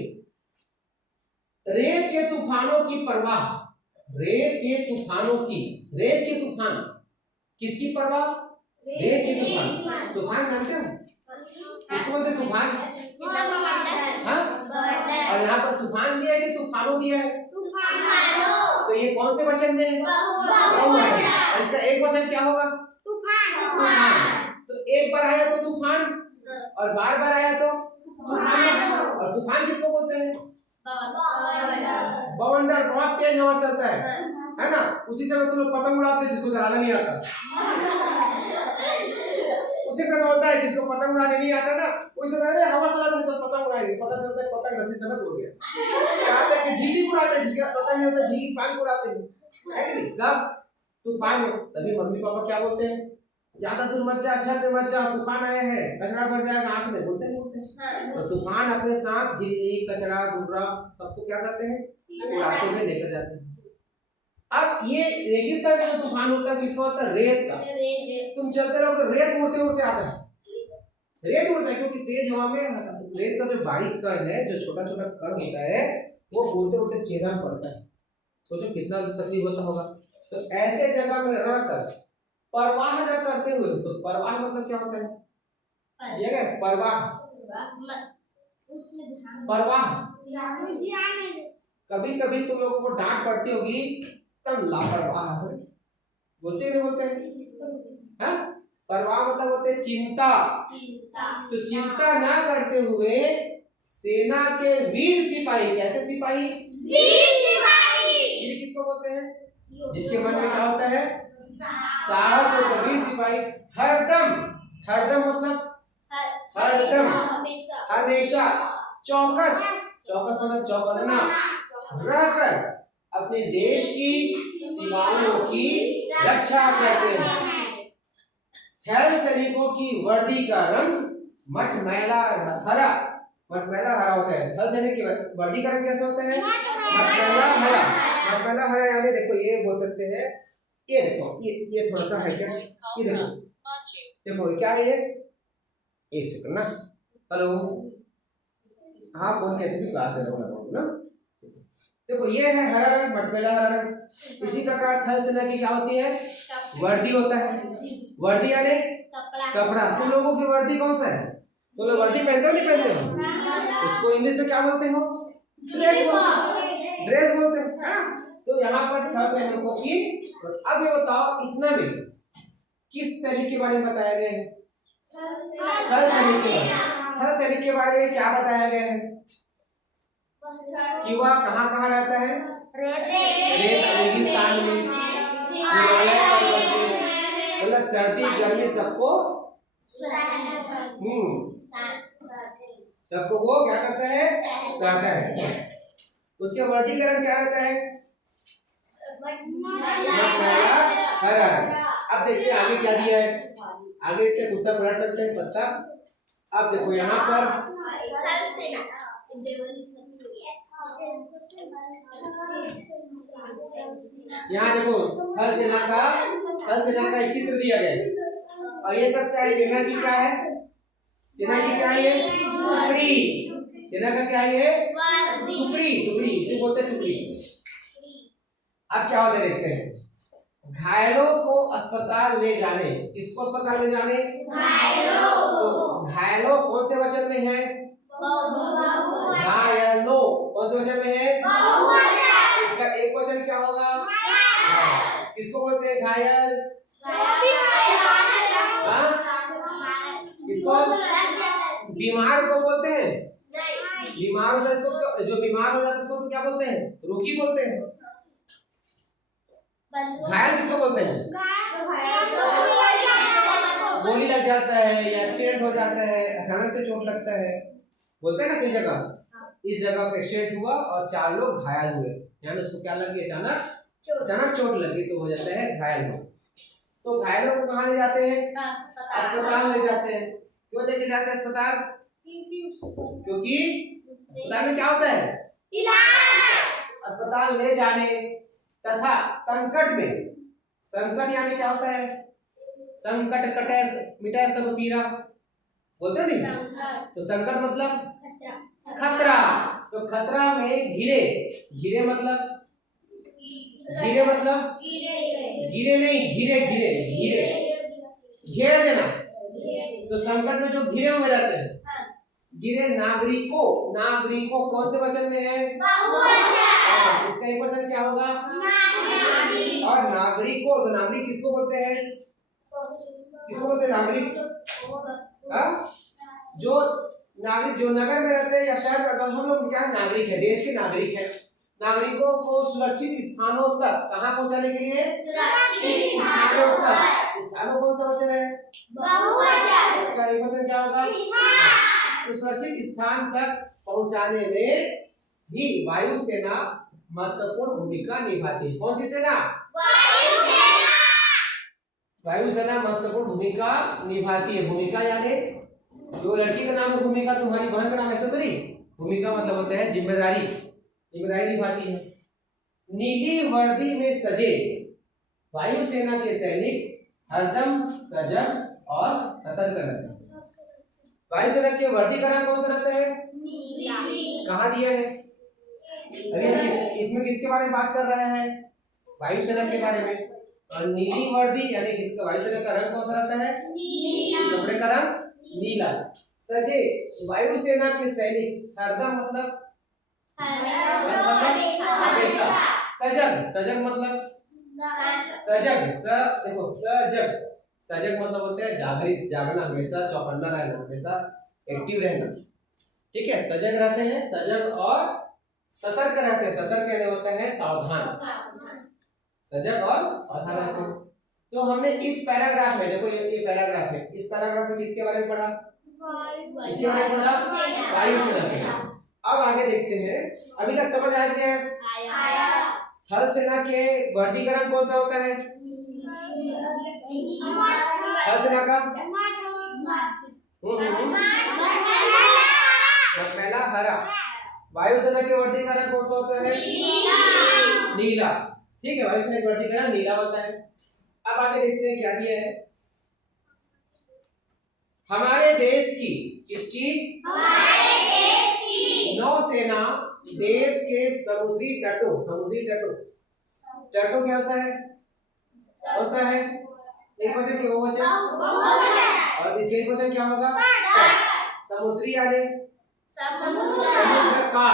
रेत के तूफानों की परवाह, रेत के तूफानों की, रेत के तूफान किसकी परवाह? रेत के तूफान। तूफान जानते हो किसको बोलते हैं? तूफान। हाँ? और यहाँ पर तूफान दिया है कि तूफानों दिया है? तो ये कौन से वचन में है? बहुवचन। इसका एक वचन क्या होगा? तूफान। तो एक बार आया तो तूफान, और बार बार आया तो तूफान। और तूफान किसको बोलते हैं? बवंडर। बहुत तेज हवा चलता है ना, उसी समय तुम लोग पतंग उड़ाते हैं जिसको चलाना नहीं आता। उसी समय होता है जिसको पतंग उड़ाने नहीं आता ना, उस समय अरे हवा चलाते हैं सब पतंग उड़ाएंगे, पता चलता है पतंग रस्सी समय उड़ गया। कहाँ तक कि झीली उड़ाते हैं, जिसका पता नहीं होता झीली पानी उड़ाते हैं, है कि नहीं? कब तूफान में तभी मम्मी पापा क्या बोलते हैं? ज्यादा दूर मत जा, छत पे मत जा, तूफान आया है, कचरा भर जाएगा आंख में, बोलते हैं। तो तूफान अपने साथ झिल्ली, कचरा, धुर्रा सबको क्या करते हैं? उड़ाते हुए लेकर जाते हैं। अब ये रेगिस्तान का जो तूफान होता है किसका होता है? रेत का। तुम चलते रहोगे, रेत उड़ते उड़ते आता है, रेत उड़ता है, क्योंकि तेज हवा में रेत का जो बारीक कण है, जो छोटा छोटा कण होता है, वो उड़ते उड़ते चेहरा में पड़ता है। सोचो कितना तकलीफ होता होगा। तो ऐसे जगह में रहकर परवाह न करते हुए, तो परवाह मतलब क्या होता है? ये क्या परवाह? परवाह। कभी कभी तुम लोगों को डांट पड़ती होगी तब लापरवाह है, बोलते नहीं बोलते हैं? परवाह मतलब होते हैं चिंता। तो चिंता ना करते हुए सेना के वीर सिपाही, कैसे सिपाही? वीर किसको बोलते हैं? जिसके मन में क्या होता है? साहस होता है। वीर सिपाही हरदम, हरदम मतलब हरदम, हमेशा, चौकस, चौकस मतलब चौकन्ना रहकर अपने देश की सीमाओं की रक्षा करते हैं। थैल सैनिकों की वर्दी का रंग मटमैला हरा, मटमैला हरा होता है। थल सैनिक की वर्दी का रंग कैसा होता है? मटमैला हरा। मटमैला हरा यानी देखो ये बोल सकते हैं, ये देखो ये थोड़ा सा है क्या, ये देखो देखो क्या है ये, एक सेकंड ना, हेलो, हाँ फोन कहते भी बात कर रहा हूँ ना। देखो ये है हरा रंग, मटमैला हरा रंग। इसी प्रकार थल सेना की क्या होती है? वर्दी होता है। वर्दी यानी कपड़ा। तुम लोगों की वर्दी कौन सा है? तुम लोग वर्दी पहनते हो नहीं पहनते हो? उसको इंग्लिश में क्या बोलते हो? ड्रेस बोलते, ड्रेस बोलते हैं। तो यहाँ पर थल सैनिकों की, अब ये बताओ इतना में किस सैनिक के बारे में बताया गया है? थल सैनिक के बारे में। थल सैनिक के बारे में क्या बताया गया है? कि वह कहाँ कहाँ रहता है? रेगिस्तान में, हिमालय पर्वत में, मतलब सर्दी गर्मी सबको सबको वो क्या करता है? सहता है। उसके वर्दी का रंग क्या रहता है? मटमैला हरा। अब देखिए आगे क्या दिया है, आगे इतने कुत्ता पलट सकते हैं पत्ता। अब देखो यहाँ पर यहाँ देखो थल सेना का एक चित्र दिया गया है, और ये सब क्या है? सेना की क्या है? सेना की क्या है? टुकड़ी। सेना का क्या है? टुकड़ी। टुकड़ी इसे बोलते हैं टुकड़ी। अब क्या होता है देखते हैं। घायलों को अस्पताल ले जाने, किसको अस्पताल ले जाने? तो घायलों कौन से वचन में है? घायलों कौन से वचन में है? इसका एक वचन क्या होगा? किसको बोलते हैं घायल? किसको? बीमार को बोलते हैं। बीमार होता है इसको, जो बीमार हो जाता है उसको तो क्या बोलते हैं? रोगी बोलते हैं। घायल किसको बोलते हैं? गोली लग जाता है या एक्सीडेंट हो जाता है, अचानक से चोट लगता है, बोलते हैं ना कई जगह। इस जगह पे एक्सीडेंट हुआ और 4 लोग घायल हुए, यानी उसको क्या लगी? अचानक चोट लगी, तो हो जाता है घायल हो। तो घायलों को कहाँ ले जाते हैं? अस्पताल ले जाते हैं। क्यों लेके जाते हैं अस्पताल? क्योंकि अस्पताल में क्या होता है? अस्पताल ले जाने तथा संकट में, संकट यानी क्या होता है? संकट कटे मिटे सब पीरा, बोलते हैं नहीं? तो संकट मतलब खतरा, तो खतरा में घिरे, घिरे मतलब गिरे नहीं, घिरे घिरे घिरे, घेर देना। तो संकट में जो घिरे हुए रहते हैं, घिरे नागरिकों, नागरिकों कौन से वचन में है? इसका एक वचन क्या होगा? और नागरिकों, तो नागरिक किसको बोलते हैं? किसको बोलते हैं नागरिक? जो नागरिक जो नगर में रहते हैं या शहर में, अगर हम लोग क्या है? नागरिक है, देश के नागरिक है। नागरिकों को सुरक्षित स्थानों तक कहाँ पहुँचाने के लिए? सुरक्षित स्थानों तक। स्थानों कौन सा वचन है? बहुवचन। इसका एक वचन क्या होगा? तो सुरक्षित स्थान तक पहुँचाने में भी वायुसेना महत्वपूर्ण भूमिका निभाती है। कौन सी सेना? वायुसेना महत्वपूर्ण भूमिका निभाती है। भूमिका यानी जो लड़की का नाम है भूमिका, तुम्हारी बहन का नाम ऐसा तो नहीं। भूमिका मतलब होता है जिम्मेदारी, जिम्मेदारी निभाती है। नीली वर्दी में सजे वायुसेना के सैनिक हरदम सजग और सतर्क रहते हैं। वायुसेना के वर्दी का रंग कौन सा रहता है? कहाँ दिया है? अभी हम इसमें किसके बारे में बात कर रहे हैं? वायुसेना के बारे में। और नीली वर्दी यानी किसका? वायुसेना का रंग कौन सा रहता है? कपड़े का रंग नीला। सजे वायुसेना के सैनिक, हरदम मतलब हमेशा, सजग, सजग मतलब सजग, देखो सजग, सजग मतलब होता है जागृत, जागना, हमेशा चौकन्ना रहना, हमेशा एक्टिव रहना। ठीक है, सजग रहते हैं, सजग और सतर्क रहते हैं। सतर्क कहने होता है सावधान, सजग और सावधान रहते हैं। तो हमने इस पैराग्राफ में, देखो ये पैराग्राफ है, इस पैराग्राफ में किसके बारे में पढ़ा? इसके बारे में पढ़ा वायुसेना के। अब आगे देखते हैं, अभी तक समझ आया क्या है? थल सेना के वर्दी का रंग कौन सा होता है? थल सेना का मटमैला हरा। वायुसेना के वर्दी का रंग कौन सा होता है? नीला। ठीक है, वायुसेना की वर्दी का रंग नीला होता है। अब आगे देखते हैं क्या दिया है। हमारे देश की, किसकी? नौसेना देश के समुद्री तटों, समुद्री तटों, तटों क्या है? कौन सा है? एक वचन की बहुवचन, और इसके एक वचन क्या होगा? समुद्री यानी समुद्र का,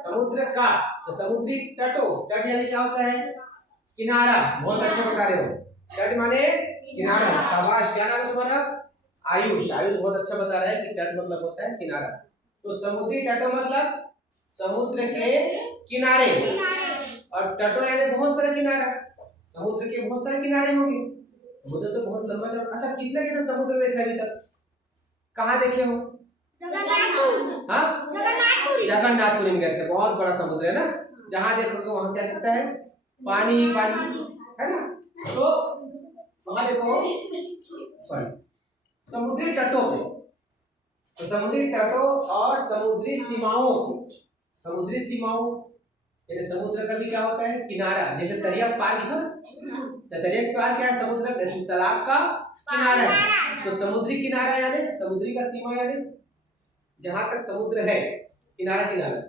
समुद्र का। तो समुद्री तटों, तट यानी क्या होता है? किनारा। बहुत अच्छा बता रहे हो, तट माने किनारा। शाबाश, क्या नाम है तुम्हारा? आयुष। आयुष बहुत अच्छा बता रहा है कि तट मतलब होता है किनारा। तो समुद्री तटों मतलब समुद्र के किनारे, और तटों यानी बहुत सारे किनारा। समुद्र के बहुत सारे किनारे होंगे, समुद्र तो बहुत लंबा चौड़ा। अच्छा, किसने कितने समुद्र देखा अभी तक? कहाँ देखे हो? हाँ, जगन्नाथपुरी में गए थे। बहुत बड़ा समुद्र है ना, जहाँ देखोगे वहाँ क्या दिखता है? पानी ही पानी है ना। तो वहाँ देखो, सॉरी, समुद्री तटों पे, तो समुद्री तटों और समुद्री सीमाओं, समुद्री सीमाओं यानी समुद्र का भी क्या होता है? किनारा। जैसे दरिया पार, दरिया के पार क्या है? समुद्र, तालाब का किनारा है। तो समुद्री किनारा यानी समुद्री का सीमा यानी जहां तक समुद्र है, किनारा किनारा।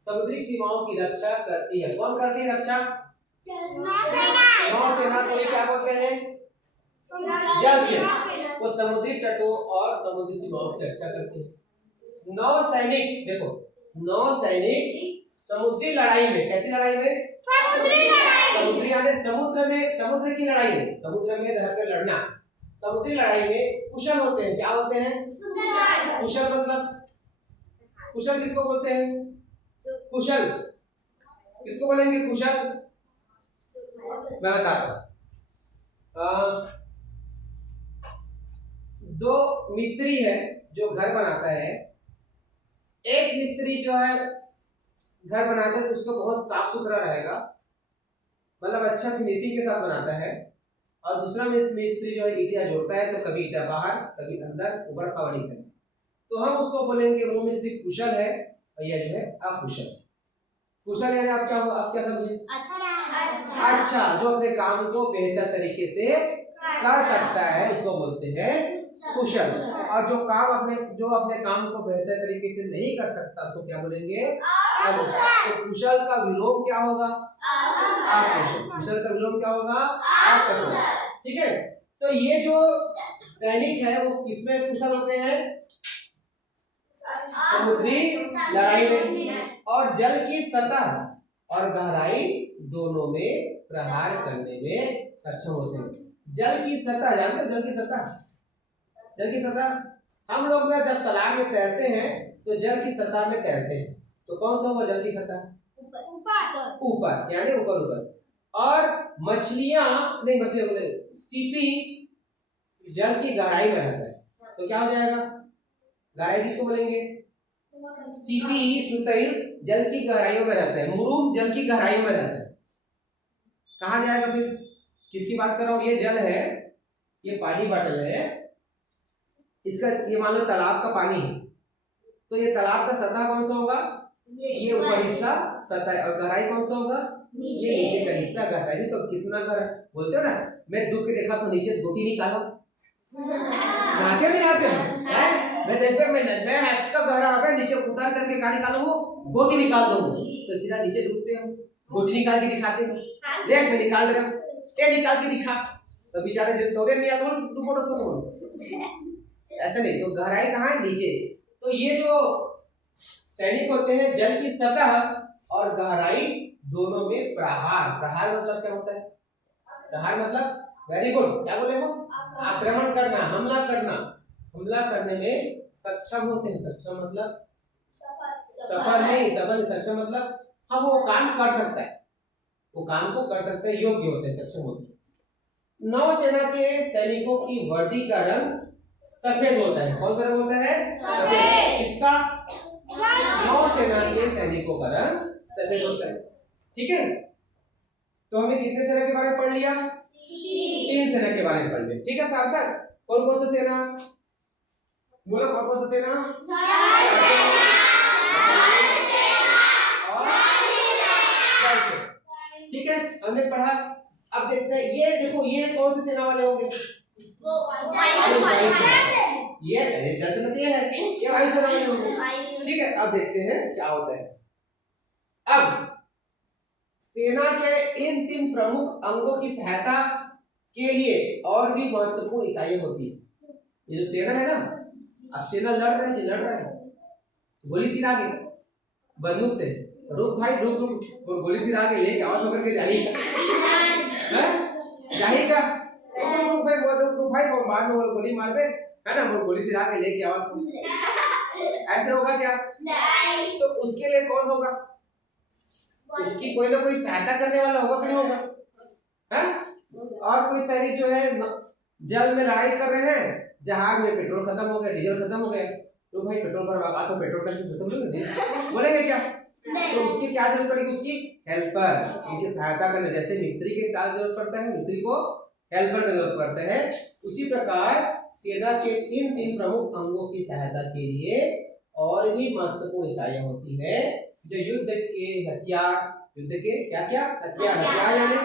समुद्री सीमाओं की रक्षा करती है। कौन करती है रक्षा? नौसेना। को क्या बोलते हैं? जल सेना। वो समुद्री तटों और समुद्री सीमाओं की रक्षा करती है। नौ सैनिक, देखो नौ सैनिक समुद्री लड़ाई में, कैसी लड़ाई में? समुद्री यानी समुद्र में, समुद्र की लड़ाई में, समुद्र में रहकर लड़ना। समुद्री लड़ाई में कुशल होते हैं। क्या होते हैं? कुशल मतलब, कुशल किसको बोलते हैं? कुशल किसको बोलेंगे? कुशल मैं बताता हूँ। दो मिस्त्री है जो घर बनाता है। एक मिस्त्री जो है घर बनाता है तो उसको बहुत साफ सुथरा रहेगा, मतलब अच्छा फिनिशिंग के साथ बनाता है। और दूसरा मिस्त्री जो है ईंटें जोड़ता है, तो कभी ईंटा बाहर कभी अंदर, उबड़ खाबड़ ईंटें। तो हम उसको बोलेंगे वो मिस्त्री कुशल है और यह जो है अकुशल। कुशल यानी आप क्या समझे? अच्छा, जो अपने काम को बेहतर तरीके से कर सकता है उसको बोलते हैं कुशल। और जो अपने काम को बेहतर तरीके से नहीं कर सकता उसको क्या बोलेंगे? अकुशल। तो कुशल का विलोम क्या होगा? अकुशल। कुशल का विलोम क्या होगा? अकुशल। ठीक है, तो ये जो सैनिक है वो किसमें कुशल होते हैं? समुद्री लड़ाई में और जल की सतह और गहराई दोनों में प्रहार करने में सक्षम होते हैं। जल की सतह जानते हैं? जल की सतह, जल की सतह हम लोग ना जब तालाब में तैरते हैं तो जल की सतह में तैरते हैं, तो कौन सा हुआ जल की सतह? ऊपर यानी ऊपर ऊपर। और मछलियां नहीं, मछलियां बोले सीपी जल की गहराई में रहता है, तो क्या हो जाएगा? गहराई किसको बोलेंगे? सीपी सुतैल जल की गहराइयों में रहता है, मुरुम जल की गहराइयों में रहता है। कहाँ जाएगा फिर? किसकी बात कर रहा हूँ? ये जल है, ये पानी बॉटल है, इसका ये मान लो तालाब का पानी है, तो ये तालाब का सतह कौन सा होगा? ये ऊपर हिस्सा सतह है, और गहराई कौन सा होगा? ये नीचे का हिस्सा गहराई। तो कितना गहरा बोलते हो ना, मैं डूब के देखा तो नीचे से गोटी निकालो, नहाते भी नहाते हैं। मैं देखकर मैं हाथ का गहरा है, नीचे उतार करके क्या निकालो? गोटी निकाल दो, तो सीधा नीचे डूबते हो, गोटी निकाल के दिखाते हो, देख मैं निकाल रहा हूँ, क्या निकाल के दिखा, तो बेचारे तोड़े नहीं आता ऐसा नहीं। तो गहराई कहाँ है? नीचे। तो ये जो सैनिक होते हैं जल की सतह और गहराई दोनों में प्रहार। प्रहार मतलब क्या होता है? प्रहार मतलब वेरी गुड, क्या बोले हो? आक्रमण करना, हमला करना, हमला करने में सक्षम होते हैं। सक्षम मतलब सफल नहीं, सफल सक्षम मतलब हाँ वो काम कर सकता है, वो काम को कर सकता है, योग्य होते हैं, सक्षम होते हैं। नौसेना के सैनिकों की वर्दी का रंग सफेद होता है। कौन सा रंग होता है? सफेद। किसका? नौसेना के सैनिकों का रंग सफेद होता है। ठीक है, तो हमने कितने सेना के बारे में पढ़ लिया? 3 सेना के बारे में पढ़ लिया। ठीक है सार्थक, कौन कौन सा सेना बोलो? कौन कौन सा सेना? ठीक है, हमने पढ़ा। अब देखते हैं, ये देखो ये कौन सी सेना वाले होंगे? ये जैसे है, ये वायुसेना वाले होंगे। ठीक है, अब देखते हैं क्या होता है। अब सेना के इन 3 प्रमुख अंगों की सहायता के लिए और भी महत्वपूर्ण इकाइयां होती है। ये जो सेना है ना, अब सेना लड़ रहा है, गोली सिरा के बंदूक से, रुक भाई रुक रुक, और गोली सिरा के लेके आवाज होकर के जाइएगा, जाइएगा, रुक भाई रुक भाई, और बाद में वो गोली मार दे, है ना, वो गोली सिरा के लेके आवाज, ऐसे होगा क्या? नहीं। तो उसके लिए कौन होगा? उसकी कोई ना कोई सहायता करने वाला होगा कि नहीं होगा? है? और कोई सैनिक जो है जल में लड़ाई कर रहे हैं, जहाज में पेट्रोल खत्म हो गया, डीजल खत्म हो गया, तो भाई पेट्रोल पर लगा तो पेट्रोल टंकी से समझो बोलेंगे क्या? तो उसकी क्या जरूरत पड़ेगी? उसकी हेल्पर, उनकी सहायता करने। जैसे मिस्त्री के क्या जरूरत पड़ता है? मिस्त्री को हेल्पर की जरूरत पड़ता है। उसी प्रकार सेना के इन 3 प्रमुख अंगों की सहायता के लिए और भी महत्वपूर्ण इकाइयां होती है, जो युद्ध के हथियार, युद्ध के क्या क्या हथियार, हथियार यानी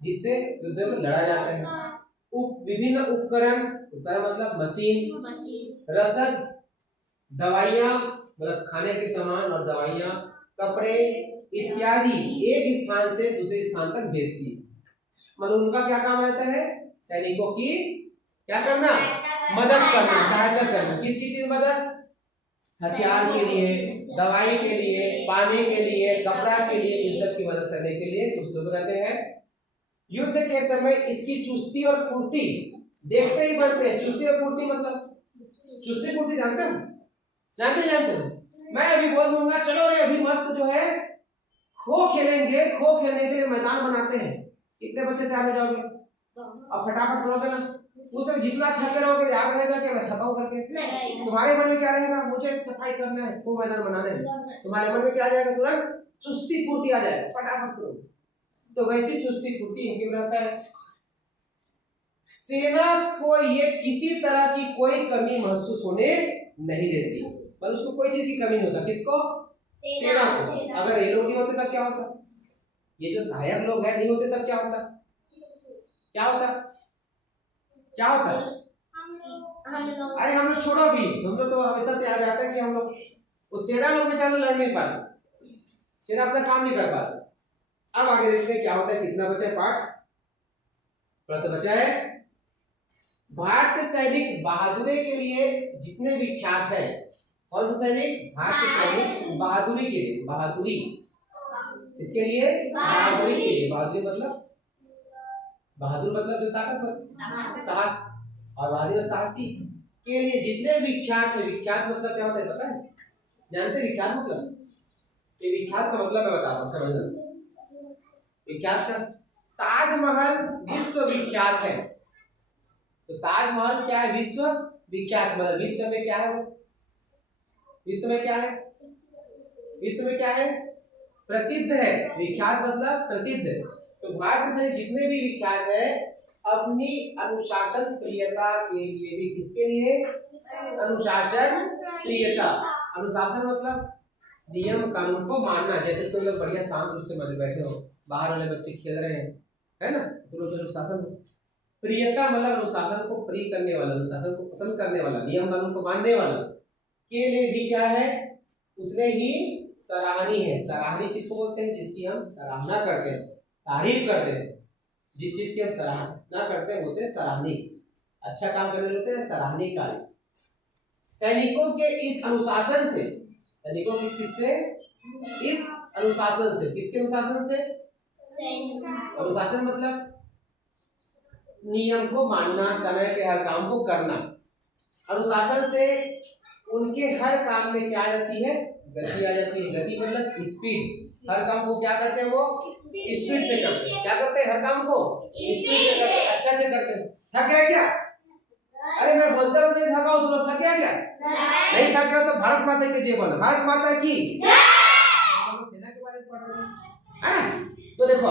जिससे युद्ध में लड़ा जाता है। विभिन्न उपकरण, उपकरण मतलब मशीन, रसद, दवाइयाँ मतलब खाने के सामान और दवाइयाँ, कपड़े इत्यादि एक स्थान से दूसरे स्थान तक भेजती है। मतलब उनका क्या काम रहता है? सैनिकों की क्या करना? मदद करना, सहायता करना। किसकी चीज मदद? हथियार के लिए, दवाई के लिए, पानी के लिए, कपड़ा के लिए, इन सब की मदद करने के लिए कुछ लोग रहते हैं। युद्ध के समय इसकी चुस्ती और फुर्ती देखते ही बढ़ते हैं। चुस्ती और फुर्ती मतलब, चुस्ती फुर्ती जानते हो? जानते हो? मैं अभी बोल दूंगा चलो रे अभी मस्त जो है खो खेलेंगे, खो खेलने के लिए मैदान बनाते हैं, कितने बच्चे तैयार हो जाओगे? अब फटाफट करोगे ना, उस समय जितना थके रहोगे याद रहेगा कि मैं थका हूं करके? तुम्हारे मन में क्या रहेगा? मुझे सफाई करना है, खूब मैदान बनाना है। तुम्हारे मन में क्या आ जाएगा? तुरंत चुस्ती फुर्ती आ जाएगा, फटाफट करो। तो वैसी चुस्ती फुर्ती इनकी रहता है। सेना को ये किसी तरह की कोई कमी महसूस होने नहीं देती, मतलब उसको कोई चीज की कमी नहीं होता। किसको? सेना को। अगर ये लोग नहीं होते तब क्या होता? ये जो सहायक लोग हैं नहीं होते तब क्या होता? क्या होता? क्या होता? अरे हम लोग छोड़ो भी, हम लोग तो हमेशा तैयार रहते हैं कि हम लोग, वो सेना लोग बेचारे लड़ नहीं पाते, सेना अपना काम नहीं कर पाते। अब आगे देखते हैं क्या होता है। कितना बचा है पाठ? थोड़ा सा बचा है। भारतीय सैनिक बहादुरी के लिए जितने विख्यात है, कौन सा सैनिक? भारतीय सैनिक बहादुरी के लिए, बहादुरी इसके लिए, बहादुरी के लिए, बहादुरी मतलब, बहादुर मतलब जो ताकतवर, साहस, और बहादुर और साहसी के लिए जितने विख्यात है। विख्यात मतलब क्या होता है पता है? जानते हैं विख्यात मतलब? ये विख्यात का मतलब मैं बता रहा हूँ, समझना। विख्यात का ताजमहल विश्व विख्यात है। तो ताजमहल क्या है? विश्व विख्यात, मतलब विश्व में क्या है वो? विश्व में क्या है? विश्व में क्या है? प्रसिद्ध है। विख्यात मतलब प्रसिद्ध। तो भारत से जितने भी विख्यात है अपनी अनुशासन प्रियता के लिए भी, किसके लिए? अनुशासन प्रियता। अनुशासन मतलब नियम कानून को मानना। जैसे तुम लोग बढ़िया शांत रूप से मजे बैठे हो, बाहर वाले बच्चे खेल रहे हैं, है ना, तो लोग अनुशासन। प्रियता मतलब अनुशासन को प्रिय करने वाला, अनुशासन को पसंद करने वाला, नियम कानून को मानने वाला के लिए भी क्या है? उतने ही सराहनीय है। सराहनीय किसको बोलते हैं? जिसकी हम सराहना करते हैं, तारीफ करते हैं। जिस चीज की हम सराहना करते हैं होते हैं सराहनीय। अच्छा काम करने होते हैं सराहनीय कार्य। सैनिकों के इस अनुशासन से, सैनिकों के किससे? इस अनुशासन से। किसके अनुशासन से? अनुशासन मतलब नियम को मानना, समय के हर काम को करना। अनुशासन से उनके हर काम में क्या आ जाती है? गति आ जाती है। गति मतलब स्पीड। हर काम को क्या करते हैं वो? स्पीड से करते हैं। क्या करते हैं? हर काम को स्पीड से करते हैं, अच्छा से करते हैं। थक गया क्या? अरे मैं बोलते बोलते थका हूं, तुम लोग थक गया क्या? नहीं थक गया तो भारत माता की जय बोलो, भारत माता की जय। सेना के बारे में पढ़ रहे हैं, तो देखो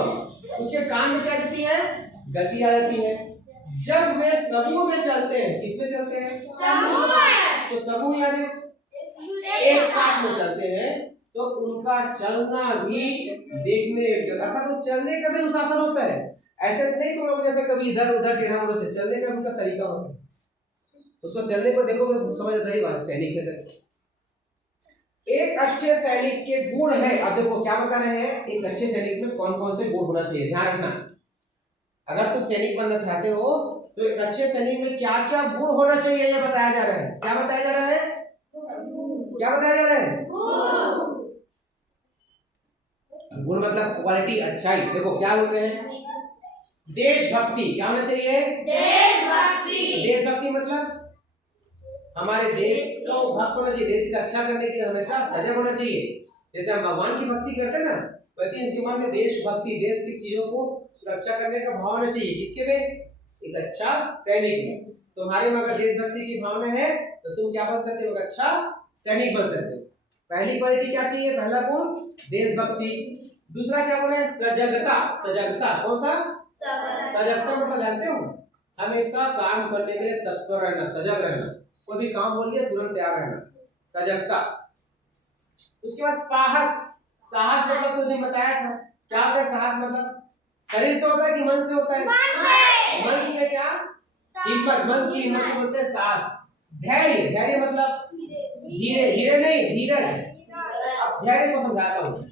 उसके काम में क्या जाती है? गति आ जाती है। जब वे समूह में चलते हैं, किसमें चलते हैं? समूह। तो समूह यानी एक साथ में चलते हैं, तो उनका चलना भी देखने योग्य, अर्थात तो चलने का भी अनुशासन होता है। ऐसे नहीं तुम लोग जैसे कभी इधर उधर टेढ़ा मुड़ा से चलने का उनका तरीका होता है। उसको चलने को देखो तो समझ सही बात। सैनिक है, एक अच्छे सैनिक के गुण है। अब देखो क्या बता रहे हैं, एक अच्छे सैनिक में कौन कौन से गुण होना चाहिए, ध्यान रखना। अगर तुम सैनिक बनना चाहते हो तो एक अच्छे सैनिक में क्या क्या गुण होना चाहिए यह बताया जा रहा है। क्या बताया जा रहा है? क्या बताया जा रहा है? गुण मतलब क्वालिटी, अच्छाई। देखो क्या बोल रहे हैं? देशभक्ति। क्या होना चाहिए? देशभक्ति। देशभक्ति मतलब हमारे देश को भक्त होना चाहिए, देश की रक्षा करने के लिए हमेशा सजग होना चाहिए। जैसे हम भगवान की भक्ति करते हैं ना, वैसे इनके मन में देशभक्ति, देश की चीजों को सुरक्षा करने का भाव होना चाहिए। किसके में? एक अच्छा सैनिक में। तुम्हारे में अगर देशभक्ति की भावना है तो तुम क्या बन सकते हो? अच्छा सैनिक बन सकते हो। पहली क्वालिटी क्या चाहिए? पहला गुण देशभक्ति। दूसरा क्या बोले? सजगता। सजगता कौन सा? सजगता मतलब जानते हो? हमेशा काम करने के लिए तत्पर रहना, सजग रहना। कोई भी काम बोल लिया तुरंत तैयार रहना, सजगता। उसके बाद साहस। साहस मतलब तो तुमने बताया था क्या होता है? साहस मतलब शरीर से होता है कि मन से होता है? मन से। क्या? हिम्मत। मन की हिम्मत को बोलते हैं साहस। धैर्य। धैर्य मतलब धीरे, धीरे नहीं धीरज। अब धैर्य को समझाता हूँ,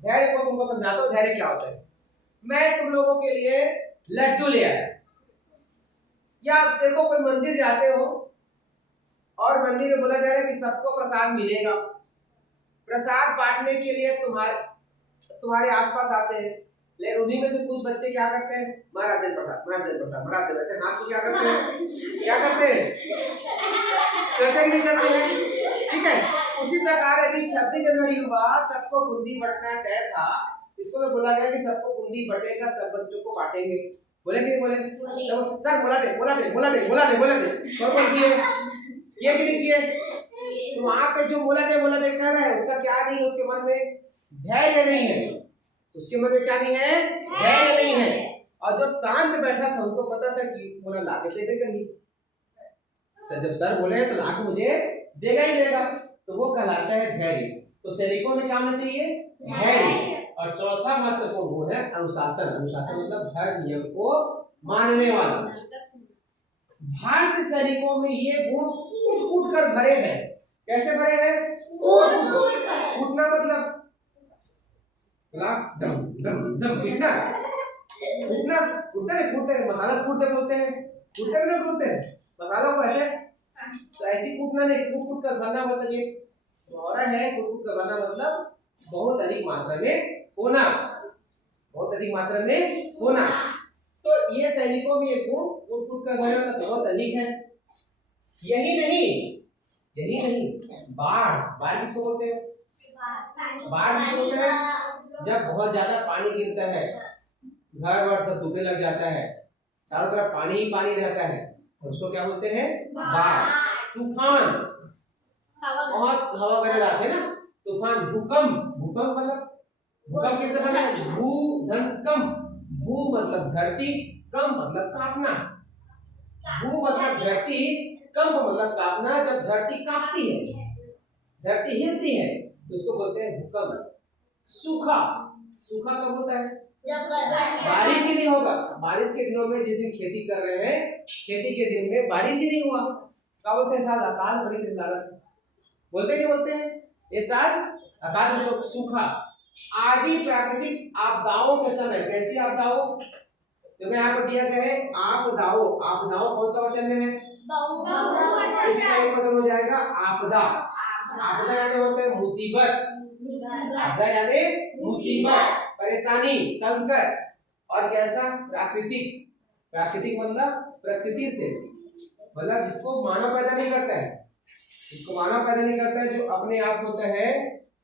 धैर्य को तुमको समझाता हूँ। धैर्य क्या होता है? मैं तुम लोगों के लिए लड्डू ले आया, या देखो कोई मंदिर जाते हो और मंदिर में बोला जा रहा है कि सबको प्रसाद मिलेगा। प्रसाद बांटने के लिए तुम्हारे आसपास आते हैं, लेकिन उन्हीं में से कुछ बच्चे क्या करते हैं? महाराज दिन प्रसाद, महाराज दिन प्रसाद, महाराज दिन। ऐसे हाथ को क्या करते हैं? क्या करते हैं? करते कि नहीं करते हैं? ठीक है। उसी प्रकार अभी 26 जनवरी हुआ, सबको बूंदी बंटना तय था। इसको तो बोला गया कि सबको बूंदी बटेगा, सब बच्चों को बांटेंगे। बोले कि नहीं बोले? तो सर बोला दे बोला दे बोला दे बोला दे बोला दे, कौन किए कि नहीं किए? तो वहां पे जो बोला दे कह रहा है, उसका क्या नहीं है? उसके मन में धैर्य नहीं है। उसके मन में क्या नहीं है? धैर्य नहीं है। और जो शांत बैठा था उनको पता था कि बोला ला के देवे कहीं, जब सर बोले तो लाख मुझे देगा ही देगा, तो वो कहलाता है धैर्य। तो सैनिकों में क्या होना चाहिए? धैर्य। और चौथा महत्वपूर्ण गुण है अनुशासन। अनुशासन मतलब हर नियम को मानने वाला। भारतीय सैनिकों में ये गुण कूट कूट कर भरे हैं। कैसे भरे हैं? कूटना मतलब दम दम दम पीटना, कूटना, कूटते मसाला कूटते बोलते हैं, कूटते ना कूटते मसाला को ऐसे, तो ऐसी कूटना नहीं, कूट कूट कर भरना मतलब ये दोहरा है। कूट कूट कर भरना मतलब बहुत अधिक मात्रा में होना, बहुत अधिक मात्रा में होना। तो ये सैनिकों में ये गुण कूट कूट कर भरना बहुत अधिक है। यही नहीं, बाढ़ किसको बोलते हैं? बाढ़ किसको बोलते हैं? जब बहुत ज्यादा पानी गिरता है, घर वर सब डूबने लग जाता है, चारों तरफ पानी ही पानी रहता है, तो उसको क्या बोलते हैं? बाढ़। तूफान, बहुत हवा करने लगते हैं ना, तूफान। भूकंप मतलब भूकंप किससे बना है? भू धन कम, भू मतलब धरती, कम मतलब कांपना। भू मतलब धरती, कंप मतलब कांपना। जब धरती कांपती है, धरती हिलती है, तो उसको बोलते हैं भूकंप। सूखा कब होता है? जब बारिश ही नहीं होगा। बारिश के दिनों में जिस दिन खेती कर रहे हैं, खेती के दिन में बारिश ही नहीं हुआ, क्या बोलते हैं? साल अकाल पड़ी बोलते नहीं बोलते हैं? ये साल अकाल। तो सूखा आदि प्राकृतिक आपदाओं के समय। कैसी आपदाओं? देखो यहाँ पर दिया गया है आपदाओं। कौन सा वचन में है? इसका एक मतलब हो जाएगा आपदा। आपदा यानी होता है मुसीबत। आपदा यानी मुसीबत, परेशानी, संकट। और कैसा? प्राकृतिक मतलब प्रकृति से, मतलब जिसको मानव पैदा नहीं करता है, जो अपने आप होता है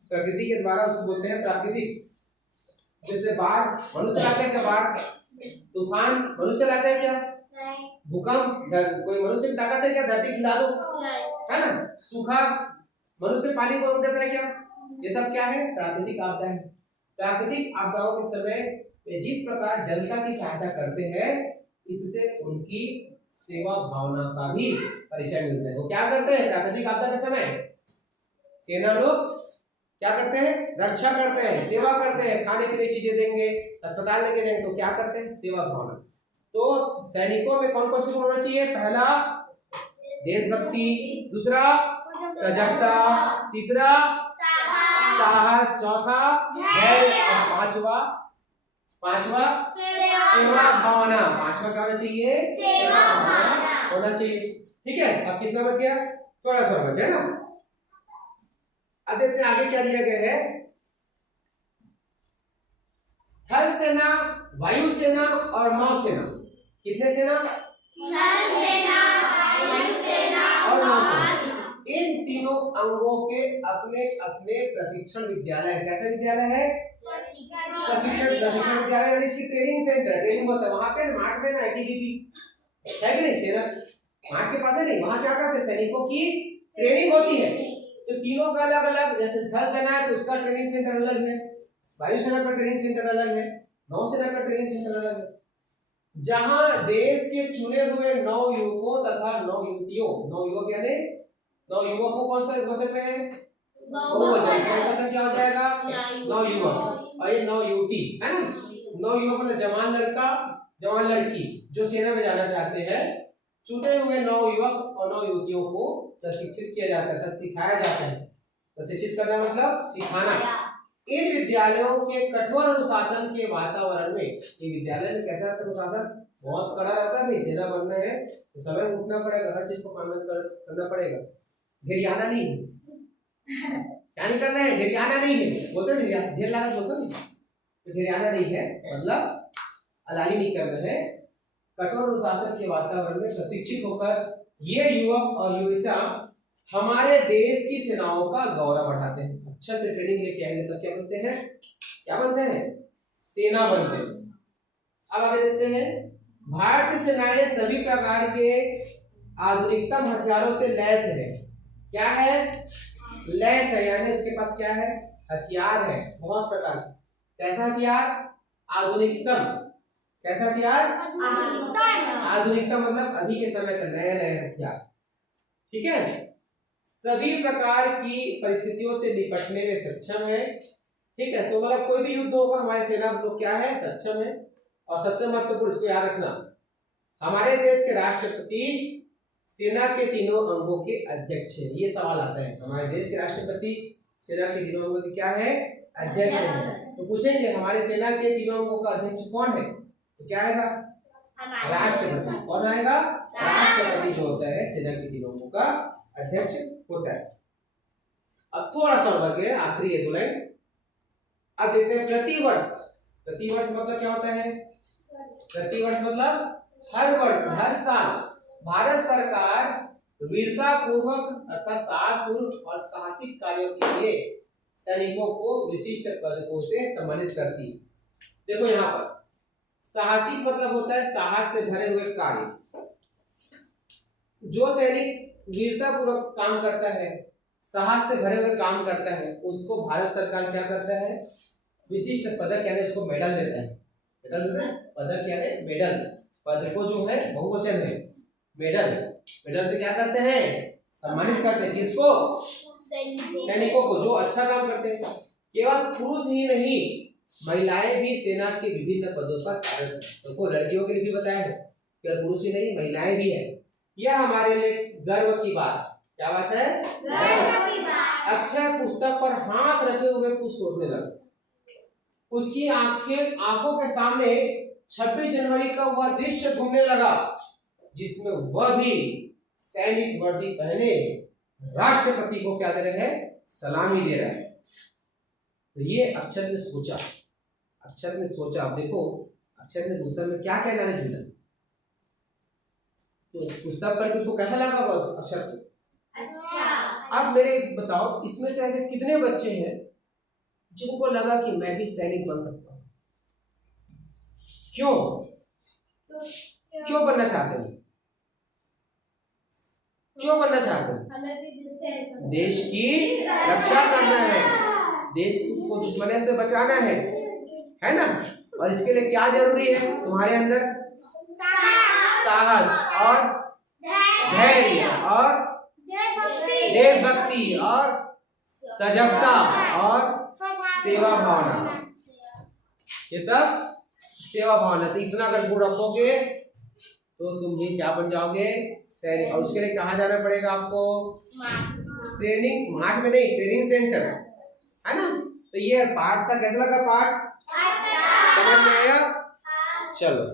प्रकृति के द्वारा, उसको बोलते हैं प्राकृतिक। जैसे बाढ़ मनुष्य लाते हैं क्या? बाढ़ तूफान मनुष्य लाते हैं क्या? भूकंप कोई मनुष्य की ताकत है क्या? धरती खिला दो, है ना। सूखा मनुष्य पानी को रोक देता है क्या? ये सब क्या है? प्राकृतिक आपदा है। प्राकृतिक आपदाओं के समय वे जिस प्रकार जनता की सहायता करते हैं, इससे उनकी सेवा भावना का भी परिचय मिलता है। वो क्या करते हैं? प्राकृतिक आपदा के समय सेना लोग क्या करते हैं? रक्षा करते हैं, सेवा करते हैं, खाने पीने की चीजें देंगे, अस्पताल लेके जाएंगे, तो क्या करते हैं? सेवा भावना। तो सैनिकों में कौन कौन से गुण होना चाहिए? पहला देशभक्ति, दूसरा सजगता, तीसरा साहस, चौथा धैर्य, और पांचवा सेवा भावना। पांचवा क्या होना चाहिए? सेवा भावना होना चाहिए। ठीक है, अब कितना बच गया? थोड़ा सा बचा है ना। अब देखते हैं आगे क्या दिया गया है। थल सेना, वायु सेना और नौसेना। कितने सेना? थल सेना, वायु सेना और नौसेना। इन तीनों अंगों के अपने अपने प्रशिक्षण विद्यालय। कैसा विद्यालय है? प्रशिक्षण विद्यालय, यानी इसकी ट्रेनिंग सेंटर, ट्रेनिंग होता है वहां पे। मार्ट में ना आईटीबीपी है कि नहीं? सेना मार्ट के पास है नहीं, वहां क्या करते हैं? सैनिकों की ट्रेनिंग होती है। तो तीनों का अलग अलग, जैसे थल सेना है तो उसका ट्रेनिंग सेंटर अलग है, वायु सेना का ट्रेनिंग सेंटर अलग है, नौसेना का ट्रेनिंग सेंटर अलग है। जहां देश के चुने हुए 9 युवकों तथा 9 युवतियों, 9 युवक यानी 9 युवक को कौन सा घोषित है? बहुवचन। क्या हो जाएगा? 9 युवक। और ये 9 युवती है ना। 9 युवक मतलब जवान लड़का जवान लड़की जो सेना में जाना चाहते हैं। चुने हुए 9 युवक और 9 युवतियों को प्रशिक्षित किया जाता है, सिखाया जाता है। प्रशिक्षित करना मतलब सिखाना। इन विद्यालयों के कठोर अनुशासन के वातावरण में, ये विद्यालय में कैसा रहता है? अनुशासन बहुत कड़ा रहता है। सेना बनना है तो समय उठना पड़ेगा, हर चीज को पालन करना पड़ेगा। ढेरियाना नहीं है, क्या नहीं करना है? ढेरियाना नहीं है, बोलते हैं ढेर लागत बोलते नहीं, तो ढेरियाना नहीं है, मतलब अलानी नहीं करना है। कठोर अनुशासन के वातावरण में प्रशिक्षित होकर ये युवक और युवतियां हमारे देश की सेनाओं का गौरव बढ़ाते हैं। अच्छा से ट्रेनिंग लेके आएंगे तब क्या बनते हैं? क्या बनते हैं? सेना बनते हैं। अब आगे देखते हैं। भारतीय सेनाएं सभी प्रकार के आधुनिकतम हथियारों से लैस है। क्या है? लैस है, यानी उसके पास क्या है? हथियार है बहुत प्रकार। कैसा हथियार? आधुनिकतम। कैसा हथियार? आधुनिकतम मतलब अभी के समय का नया नया हथियार। ठीक है, सभी प्रकार की परिस्थितियों से निपटने में सक्षम है। ठीक है, तो मतलब कोई भी युद्ध होगा हमारे सेना लोग क्या है, सक्षम है। और सबसे महत्वपूर्ण इसको याद रखना, हमारे देश के राष्ट्रपति सेना के तीनों अंगों के अध्यक्ष है। ये सवाल आता है, हमारे देश के राष्ट्रपति सेना के तीनों अंगों के क्या है, अध्यक्ष है। तो पूछेंगे हमारे सेना के तीनों अंगों का अध्यक्ष कौन है, तो क्या आएगा, राष्ट्रपति। कौन आएगा, राष्ट्रपति जो होता है सेना के तीनों अंगों का अध्यक्ष होता है। अब थोड़ा सा समझ गए, आखिरी 1-2 लाइन। अब देखते हैं प्रतिवर्ष। प्रतिवर्ष मतलब क्या होता है, प्रतिवर्ष मतलब हर वर्ष, हर साल भारत सरकार वीरता पूर्वक अर्थात साहसपूर्ण और साहसिक कार्यों के लिए सैनिकों को विशिष्ट पदकों से सम्मानित करती है। देखो यहाँ पर साहसिक मतलब होता है साहस से भरे हुए कार्य। जो सैनिक वीरता पूर्वक काम करता है, साहस से भरे हुए काम करता है, उसको भारत सरकार क्या करता है, विशिष्ट पदक यानी उसको मेडल देता है। मेडल देता है, पदक यानी मेडल। पद को जो है बहुवचन है, मेडल। मेडल से क्या करते हैं, सम्मानित करते हैं। किसको, सैनिकों को जो अच्छा काम करते हैं। केवल पुरुष ही नहीं, महिलाएं भी सेना के विभिन्न पदों पर कार्यरत हैं। देखो लड़कियों के लिए भी बताया है, केवल पुरुष ही नहीं महिलाएं भी है। यह हमारे लिए गर्व की बात, क्या बात है, गर्व की बात। अक्षय पुस्तक पर हाथ रखे हुए कुछ सोचने लगा। उसकी आंखों के सामने 26 जनवरी का वह दृश्य घूमने लगा जिसमें वह भी सैनिक वर्दी पहने राष्ट्रपति को क्या दे रहे हैं, सलामी दे रहा है। तो ये अक्षर ने सोचा, अक्षर ने सोचा। अब देखो अक्षर ने पुस्तक में क्या क्या नॉलेज मिला, तो पुस्तक पर उसको कैसा लगा होगा उस अक्षर को, अच्छा। अब मेरे बताओ, इसमें से ऐसे कितने बच्चे हैं जिनको लगा कि मैं भी सैनिक बन सकता हूँ? क्यों क्यों बनना चाहते हो, क्यों बनना चाहते हो? देश की रक्षा करना है, देश को दुश्मनों से बचाना है ना। और इसके लिए क्या जरूरी है, तुम्हारे अंदर साहस और धैर्य और देशभक्ति और सजगता और सेवा भावना। ये सब सेवा भावना। तो इतना अगर गुण रखोगे तो तुम भी क्या बन जाओगे, सैनिक। और उसके लिए कहाँ जाना पड़ेगा आपको, ट्रेनिंग, माठ में नहीं, ट्रेनिंग सेंटर, है ना। तो ये पाठ था, कैसा लगा पाठ, समझ में आया? चलो।